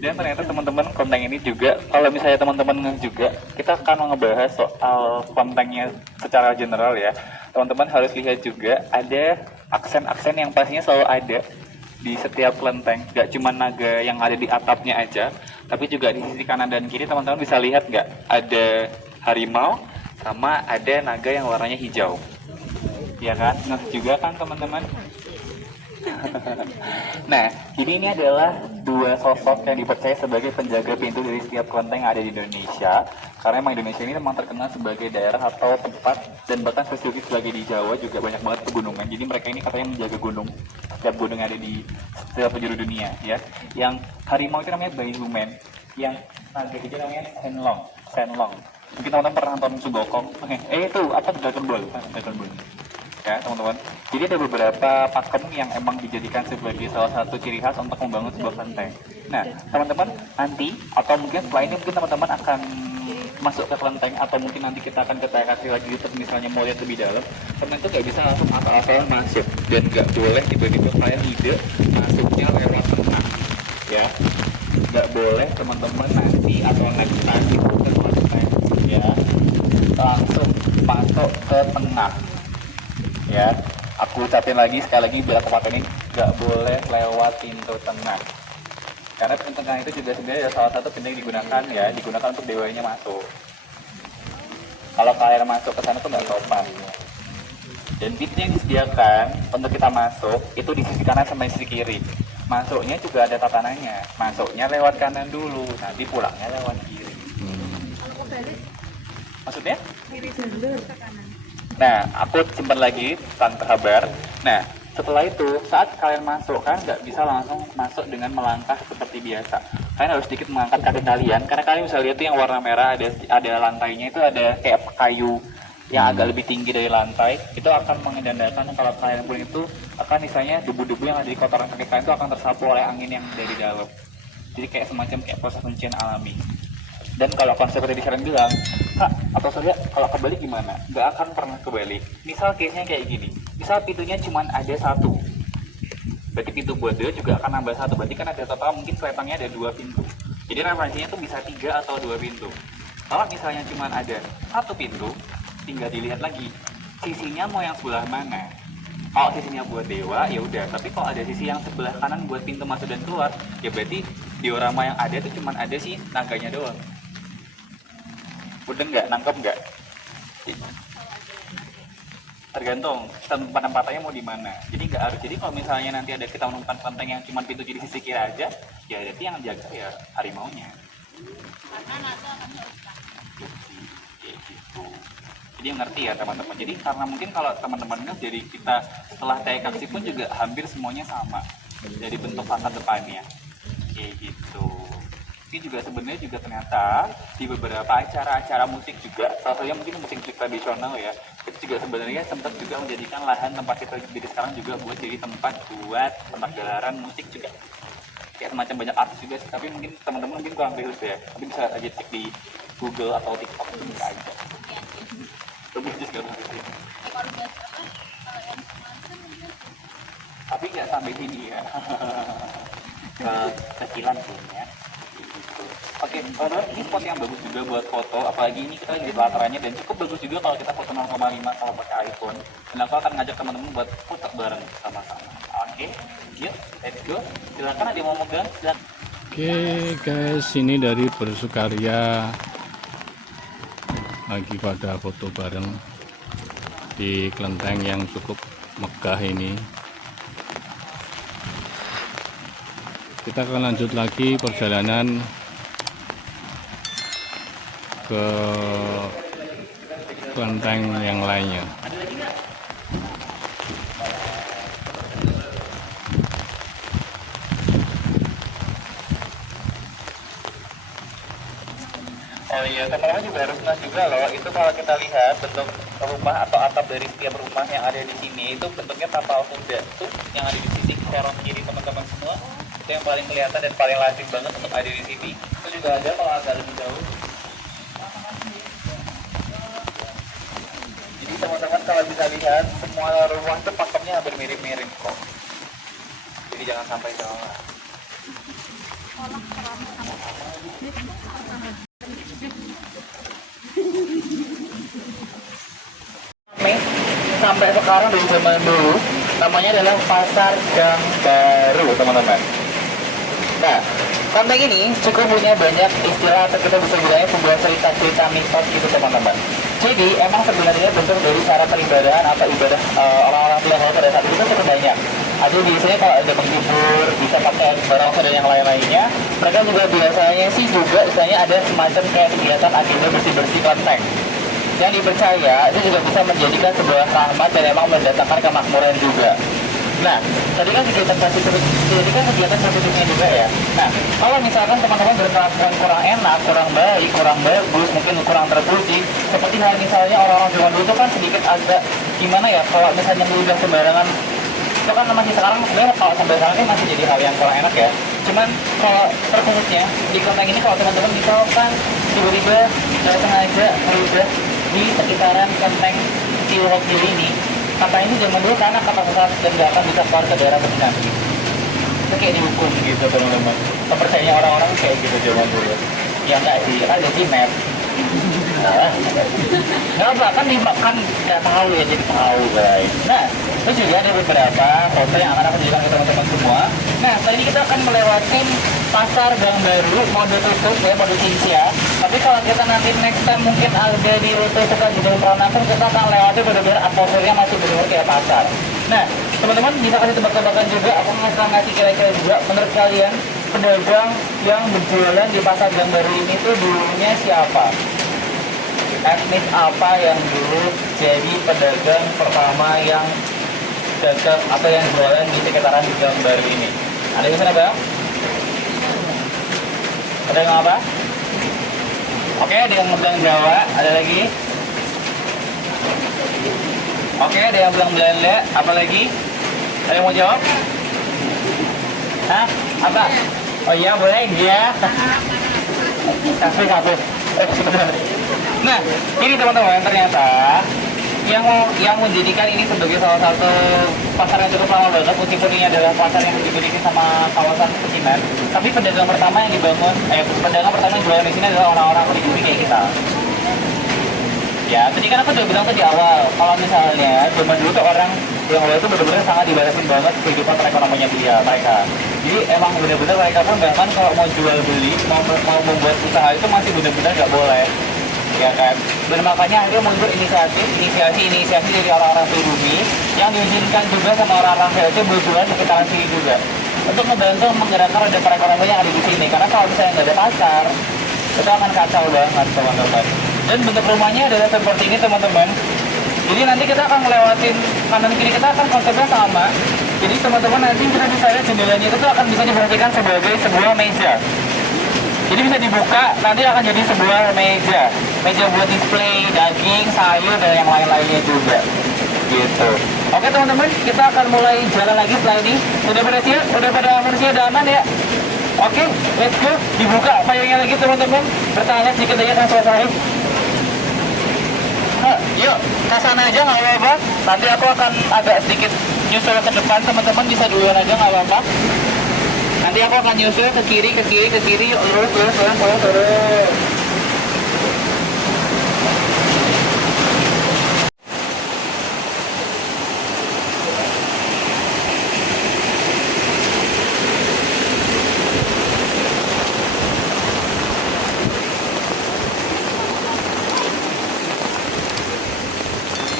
Dan ternyata teman-teman konten ini juga, kalau misalnya teman-teman juga, kita akan ngebahas soal kontennya secara general ya. Teman-teman harus lihat juga ada aksen-aksen yang pastinya selalu ada di setiap kelenteng. Gak cuma naga yang ada di atapnya aja, tapi juga di sisi kanan dan kiri teman-teman bisa lihat nggak ada harimau sama ada naga yang warnanya hijau, ya kan? Nah juga kan teman-teman. Nah ini adalah dua sosok yang dipercaya sebagai penjaga pintu dari setiap kelenteng yang ada di Indonesia. Karena emang Indonesia ini memang terkenal sebagai daerah atau tempat, dan bahkan spesifik sebagai di Jawa juga banyak banget pegunungan. Jadi mereka ini katanya menjaga gunung, setiap gunung yang ada di setiap penjuru dunia ya. Yang harimau itu namanya Bayhumen, yang naga itu namanya Shenlong. Mungkin teman-teman pernah nonton Sugokong. Itu apa, Dragon Ball ya teman-teman. Jadi ada beberapa pakem yang emang dijadikan sebagai salah satu ciri khas untuk membangun sebuah kelenteng. Nah teman-teman nanti atau mungkin setelah ini mungkin teman-teman akan masuk ke kelenteng, atau mungkin nanti kita akan kasih lagi terus misalnya mau lihat lebih dalam. Karena itu nggak bisa langsung asal-asalan masuk, dan nggak boleh tiba-tiba kalian ide masuknya lewat tengah ya. Nggak boleh teman-teman nanti atau next time itu ke kelenteng ya langsung masuk ke tengah ya. Aku ucapin lagi sekali lagi biar aku patenin, nggak boleh lewat pintu tengah. Karena pintu tengah itu juga sebenarnya salah satu pintu yang digunakan untuk dewanya masuk. Kalau kalian masuk ke sana tuh nggak sopan. Dan pintu yang disediakan untuk kita masuk itu di sisi kanan sama sisi kiri. Masuknya juga ada tatanannya. Masuknya lewat kanan dulu, nanti pulangnya lewat kiri. Maksudnya? Kiri dulu ke kanan. Nah, aku simpan lagi tentang kabar. Nah, setelah itu saat kalian masuk kan nggak bisa langsung masuk dengan melangkah seperti biasa. kalian harus sedikit mengangkat kaki kalian, karena kalian bisa lihat tuh yang warna merah ada lantainya itu ada kayak kayu yang agak lebih tinggi dari lantai. Itu akan menandakan kalau kalian pulang itu akan misalnya debu-debu yang ada di kotoran kaki kalian itu akan tersapu oleh angin yang dari dalam. Jadi kayak semacam kayak proses penyucian alami. Dan kalau konsep tadi Sharon bilang, Kak atau Surya, kalau kebalik gimana? Gak akan pernah kebalik. Misal case-nya kayak gini, misal pintunya cuma ada satu, berarti pintu buat dia juga akan nambah satu, berarti kan ada total mungkin kelihataannya ada 2 pintu. Jadi referensinya tuh bisa 3 atau 2 pintu. Kalau misalnya cuma ada satu pintu, tinggal dilihat lagi sisinya mau yang sebelah mana. Kalau sisinya buat dewa ya udah, tapi kalau ada sisi yang sebelah kanan buat pintu masuk dan keluar, ya berarti diorama yang ada tuh cuma ada sih naganya doang. Udah nggak, nangkep nggak? Tergantung penempatannya mau di mana. Jadi nggak harus. Jadi kalau misalnya nanti ada kita menemukan kelenteng yang cuma pintu jadi sisi kiri aja, ya berarti yang jaga ya harimaunya. Kayak gitu. Jadi ngerti ya teman-teman. Jadi karena mungkin kalau teman-teman jadi kita setelah TKC pun juga hampir semuanya sama. Jadi bentuk fasad depannya. Kayak gitu. Ini juga sebenarnya juga ternyata di beberapa acara-acara musik juga, salah satunya mungkin musik tradisional ya, itu juga sebenarnya sempat juga menjadikan lahan tempat kita berdiri sekarang juga buat jadi tempat gelaran musik juga. Kayak semacam banyak artis juga sih, tapi mungkin teman-teman mungkin kurang serius ya, tapi bisa aja cek di Google atau TikTok itu bisa aja. Lebih juga bagus ya. Tapi nggak sampai sini ya. Kecilan sih ya. Oke, ini spot yang bagus juga buat foto, apalagi ini kita di pelatarannya dan cukup bagus juga kalau kita foto 0,5 kalau pakai iPhone. Dan aku akan ngajak teman-teman buat foto bareng sama-sama. Oke, yuk, let's go. Silakan ada yang mau megang, silakan. Oke guys, ini dari Bersukaria lagi pada foto bareng di kelenteng yang cukup megah ini. Kita akan lanjut lagi perjalanan ke kelenteng yang lainnya. Oh iya, teman-teman juga harus ngeh juga loh, itu kalau kita lihat bentuk rumah atau atap dari setiap rumah yang ada di sini itu bentuknya tapal kuda tuh yang ada di sisi kanan kiri teman-teman semua. Itu yang paling kelihatan dan paling lazim banget untuk ada di sini. Itu juga ada kalau agak lebih jauh. Jadi teman-teman kalau bisa lihat semua rumah itu pakemnya hampir mirip-mirip kok. Jadi jangan sampai salah. Sampai sekarang dari zaman dulu namanya adalah Pasar Gang Baru teman-teman. Nah, kelenteng ini cukup punya banyak istilah atau kita bisa bilangnya sebuah cerita-cerita mitos gitu teman-teman. Jadi emang sebenarnya bentuk dari cara peribadahan atau ibadah orang-orang Tionghoa pada saat itu cukup banyak. Ada biasanya kalau ada menghibur, bisa pakai barongsai dan yang lain-lainnya. Mereka juga biasanya sih juga misalnya ada semacam kayak kegiatan agenda bersih-bersih kelenteng. Yang dipercaya itu juga bisa menjadikan sebuah rahmat dan emang mendatangkan kemakmuran juga. Nah, tadi kan kegiatan positifnya juga ya. Nah, kalau misalkan teman-teman berkelakuan kurang enak, kurang baik, kurang bagus, mungkin kurang terpuji, seperti hal misalnya orang-orang zaman dulu itu kan sedikit agak gimana ya, kalau misalnya udah sembarangan, itu kan masih sekarang sebenarnya kalau sampai sekarang ini masih jadi hal yang kurang enak ya. Cuman kalau terkhususnya di kelenteng ini kalau teman-teman misalkan tiba-tiba nggak sengaja meludah di sekitaran kelenteng Cilhokil ini, kata ini zaman dulu karena kata sesat dan gak akan bisa keluar ke daerah Pecinan. Itu kayak dihukum gitu teman-teman. Kepercayaan orang-orang kayak gitu zaman dulu. Ya enggak sih, kan jadi map. Nggak apa, kan dimakan nggak tahu ya, jadi tahu guys. Nah, itu juga ada beberapa foto yang akan aku tunjukkan ke teman-teman semua. Nah, kali ini kita akan melewati Pasar Gang Baru, mode tutup ya, mode Cinsia. Tapi kalau kita nanti next time mungkin ada di rute Sukajidul Pranakan, kita akan lewati benar-benar atmosfernya masih benar kayak pasar. Nah, teman-teman bisa kasih tebak-tebakan juga, aku akan ngasih kira-kira juga menurut kalian pedagang yang berjualan di Pasar Gang Baru ini tuh dulunya siapa? Etnis apa yang dulu jadi pedagang pertama yang dagang atau yang jualan di sekitaran Gang Baru ini? Ada yang bisa nebak? Pedagang apa? Oke, ada yang bilang Jawa. Ada lagi? Oke, ada yang bilang Belanda. Apa lagi? Ada yang mau jawab? Hah? Apa? Oh iya, boleh? Iya. Kafe. Nah, ini teman-teman, ternyata yang menjadikan ini sebagai salah satu pasar yang cukup lama banget, meskipun ini adalah pasar yang dimiliki sama kawasan pecinan, tapi pedagang pertama yang dibangun, pedagang pertama yang jualan di sini adalah orang-orang pribumi kayak kita. Ya, tadi kan aku udah bilang tadi awal, kalau misalnya zaman dulu tuh orang yang awal itu benar-benar sangat dibatasin banget kehidupan perekonomiannya mereka. Jadi emang benar-benar mereka pun bahkan kalau mau jual beli, mau membuat usaha itu masih benar-benar nggak boleh. Ya kan, dan makanya akhirnya muncul inisiasi dari orang-orang pribumi yang diizinkan juga sama orang-orang VOC berjualan di sekitaran sini juga untuk membantu menggerakkan roda perekonomian yang ada di sini. Karena kalau misalnya nggak ada pasar, itu akan kacau banget teman-teman. Dan bentuk rumahnya adalah seperti ini teman-teman. Jadi nanti kita akan ngelewatin kanan kiri kita akan konsepnya sama. Jadi teman-teman nanti kita bisa lihat jendelanya itu akan bisa diperhatikan sebagai sebuah meja. Jadi bisa dibuka, nanti akan jadi sebuah meja buat display daging, sayur, dan yang lain-lainnya juga. Gitu. Oke teman-teman, kita akan mulai jalan lagi setelah ini. Udah pada siap? Udah pada manusia udah aman ya? Oke, let's go. Dibuka payungnya lagi teman-teman. Bertahan sedikit aja sampai selesai. Yuk, ke sana aja nggak apa-apa. Nanti aku akan agak sedikit nyusul ke depan, teman-teman bisa duluan aja nggak apa-apa. Nanti aku akan nyusul ke kiri, lurus.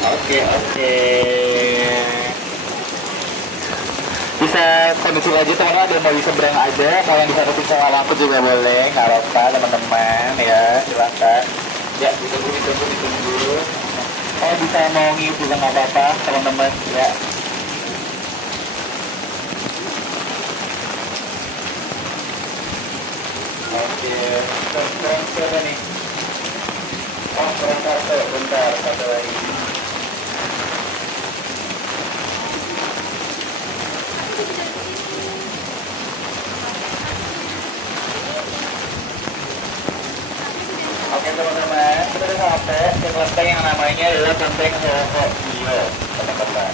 Oke. Bisa kondisi aja teman-teman, ada yang mau seberang aja, kalau yang bisa ketik sama aku juga boleh, nggak apa-apa teman-teman ya, silakan. Ya, ditunggu. Oh bisa mau ngiyup juga nggak apa-apa teman-teman ya. Oke, sekarang siapa nih? Oh, bentar, satu lagi. Oke teman-teman, kita udah sampai ke kelenteng yang namanya adalah kelenteng Hoho Bio, teman-teman.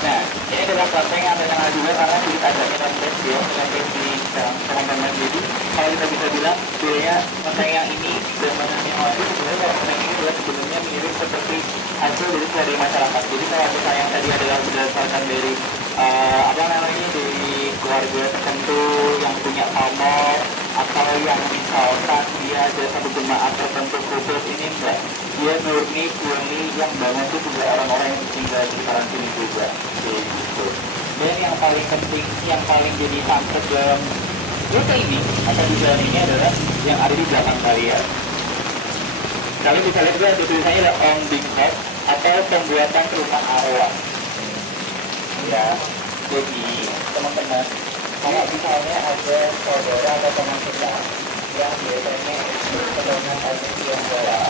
Nah, ini adalah kelenteng yang terkenal juga karena kita ada kelenteng di teman-teman. Jadi kalau kita bisa bilang, sebenarnya kelenteng yang ini zaman yang lalu sebenarnya kalau kelenteng ini adalah sebenarnya mirip seperti hasil dari masyarakat. Jadi kalau misalnya yang tadi adalah berdasarkan dari dari keluarga tertentu yang punya pamor atau yang misalkan dia ada satu jemaat tertentu khusus, ini enggak, dia murni yang bangun itu juga orang-orang yang tinggal di sekitaran sini juga gitu. Dan yang paling penting, yang paling jadi sampai dalam rute ini atau di jalan ini adalah yang ada di belakang kalian. Kalian bisa lihat juga tulisannya adalah On Big House atau pembuatan rumah arwah. Ya, jadi teman-teman, kalau misalnya ada saudara atau teman kita yang biasanya sedang ada Tionghoa,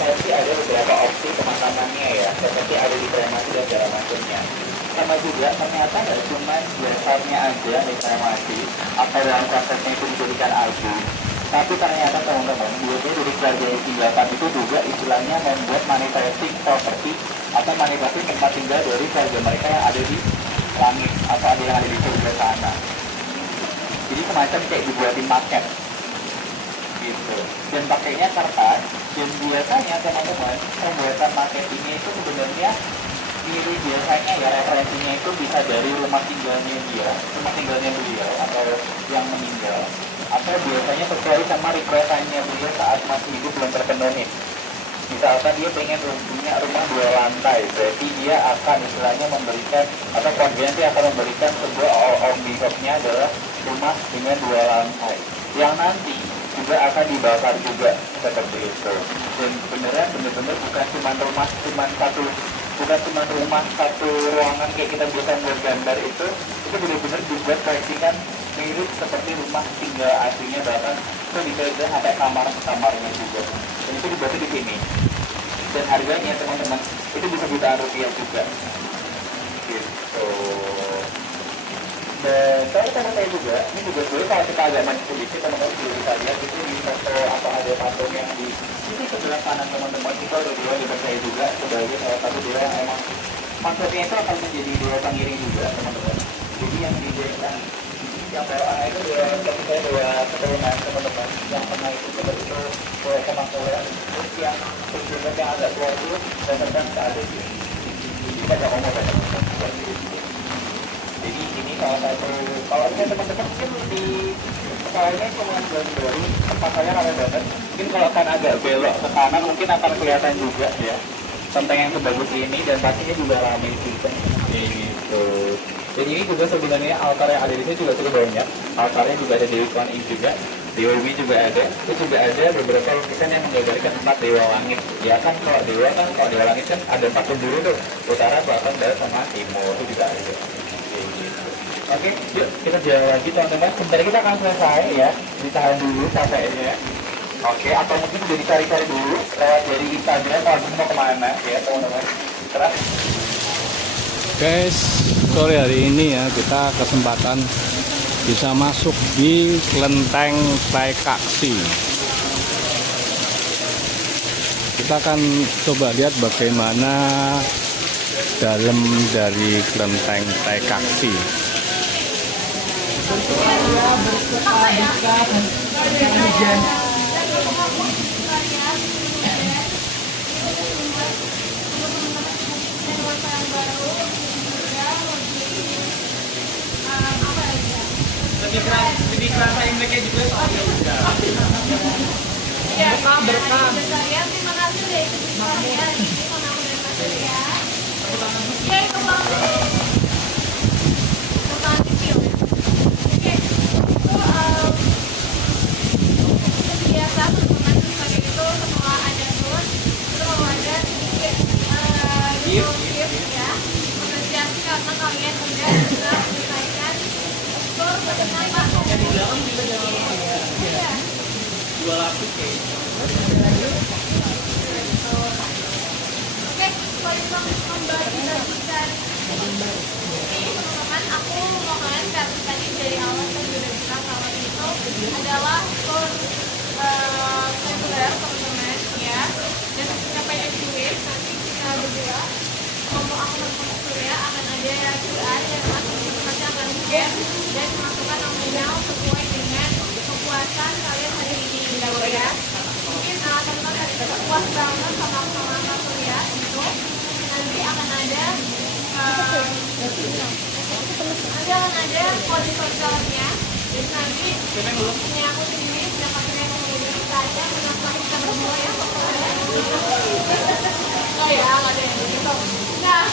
pasti ada beberapa opsi pemakamannya ya, seperti ada di kremasi dan segala macamnya. Sama juga ternyata nggak cuma dasarnya aja di kremasi atau dalam prosesnya itu dijadikan album, tapi ternyata teman-teman biasanya dari keluarga yang tinggalkan itu juga istilahnya membuat manifesting property atau manifesting tempat tinggal dari keluarga mereka yang ada di langit atau ada yang ada di surga sana. Jadi semacam kayak dibuatin paket gitu, dan pakainya kertas. Dan biasanya teman-teman pembuatan paket ini itu sebenarnya mirip biasanya ya, referensinya itu bisa dari rumah tinggalnya beliau atau yang meninggal, atau biasanya sesuai sama requestannya beliau saat masih hidup belum terpenuhi. Misalkan dia pengen punya rumah 2 lantai, berarti dia akan istilahnya memberikan atau konvensi akan memberikan sebuah omnibusnya adalah rumah dengan 2 lantai yang nanti juga akan dibakar juga seperti itu. Dan beneran bener-bener bukan cuma rumah satu ruangan kayak kita biasa buat gambar itu bener-bener dibuat koleksikan mirip seperti rumah tinggal aslinya, bahkan itu bisa sampai kamar-kamarnya juga. Dan itu dibuat di sini. Dan harganya teman-teman itu bisa jutaan rupiah juga. Gitu. Dan kalau saya juga, ini juga sebenarnya kalau kita agak maju sedikit, teman-teman juga bisa lihat itu di foto apa ada patung yang di sisi sebelah kanan teman-teman, kita udah dua dipercaya juga sebagai salah satu dewa yang emang konsepnya itu akan menjadi dewa pengiring juga teman-teman. Jadi yang dijadikan yang bawa itu dewa, saya dewa keturunan teman-teman, yang pernah itu seperti itu dewa kemangkuan, terus yang tujuan yang agak tua itu dan sedang ada di kita nggak ngomong teman-teman. Jadi ini salah satu, kalau ini teman-teman mungkin di kayaknya cuma baru tempat saya rame banget. Mungkin kalau akan agak belok ke kanan mungkin akan kelihatan juga ya tentang yang sebagus ini, dan pastinya juga ramai juga. Gitu. Dan ini juga sebenarnya altar yang ada di sini juga cukup banyak. Altarnya juga ada Dewi Kuan Yin juga, Dewi juga ada. Terus juga ada beberapa lukisan yang menggambarkan 4 dewa langit. Ya kan kalau dewa langit kan ada 4 penjuru tuh, utara, selatan, barat, sama timur itu juga ada. Oke, yuk kita jalan lagi teman-teman. Sebentar kita akan selesai ya. Ditahan dulu capeknya. Oke, atau mungkin udah dicari-cari dulu dari Instagram kalau mau kemana ya teman-teman. Terus Guys, sore hari ini ya kita kesempatan bisa masuk di kelenteng Taikaksi. Kita akan coba lihat bagaimana dalam dari kelenteng Taikaksi. lebih kerasa Imleknya juga soalnya udah. Ya, berkah. Terima kasih deh. Saya di Konamo dan Pasir ya. Ya, itu banget. Bukan kecil. Oke. Itu biasa teman-teman pakai itu setelah ada terus mau ada sedikit gift ya. Apresiasi karena kalian udah bisa menyelesaikan skor dengan yang di dalam juga jangan ya. 2 lapis kayak. Oke, kalau membagi-bagikan ini teman-teman, aku mau kalian kasih tadi dari awal saya sudah bilang kalau itu adalah skor reguler teman-teman ya. Dan sampai edit nanti kita berdua ngomong aku masuk Surya akan ada QR yang nanti akan scan dan masukkan nominal sesuai dengan kepuasan kalian hari ini ya. Mungkin teman-teman tadi puas banget sama Kak Surya itu nanti akan ada kode sosialnya. Jadi nanti ini aku sendiri sedang pakai yang saya menonton kita berdua ya pokoknya. Oh ya, nggak ada yang begitu. Nah,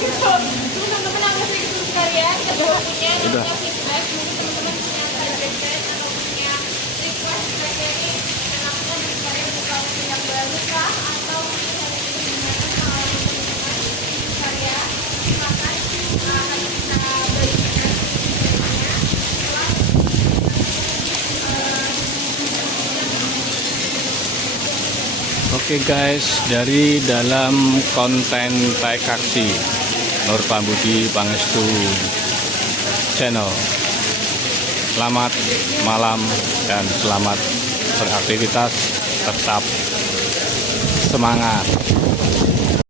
gitu. Teman-teman agak sedikit sekali ya. Kita punya namanya feedback. Mungkin teman-teman punya suggestion atau punya request materi yang namanya supaya buka waktu yang baru kah atau mungkin hari ini gimana pengalaman teman-teman karya silakan akan kita bagikan semuanya. Oke guys, dari dalam konten Taikaksi Nur Pambudi Pangestu channel. Selamat malam dan selamat beraktivitas, tetap semangat.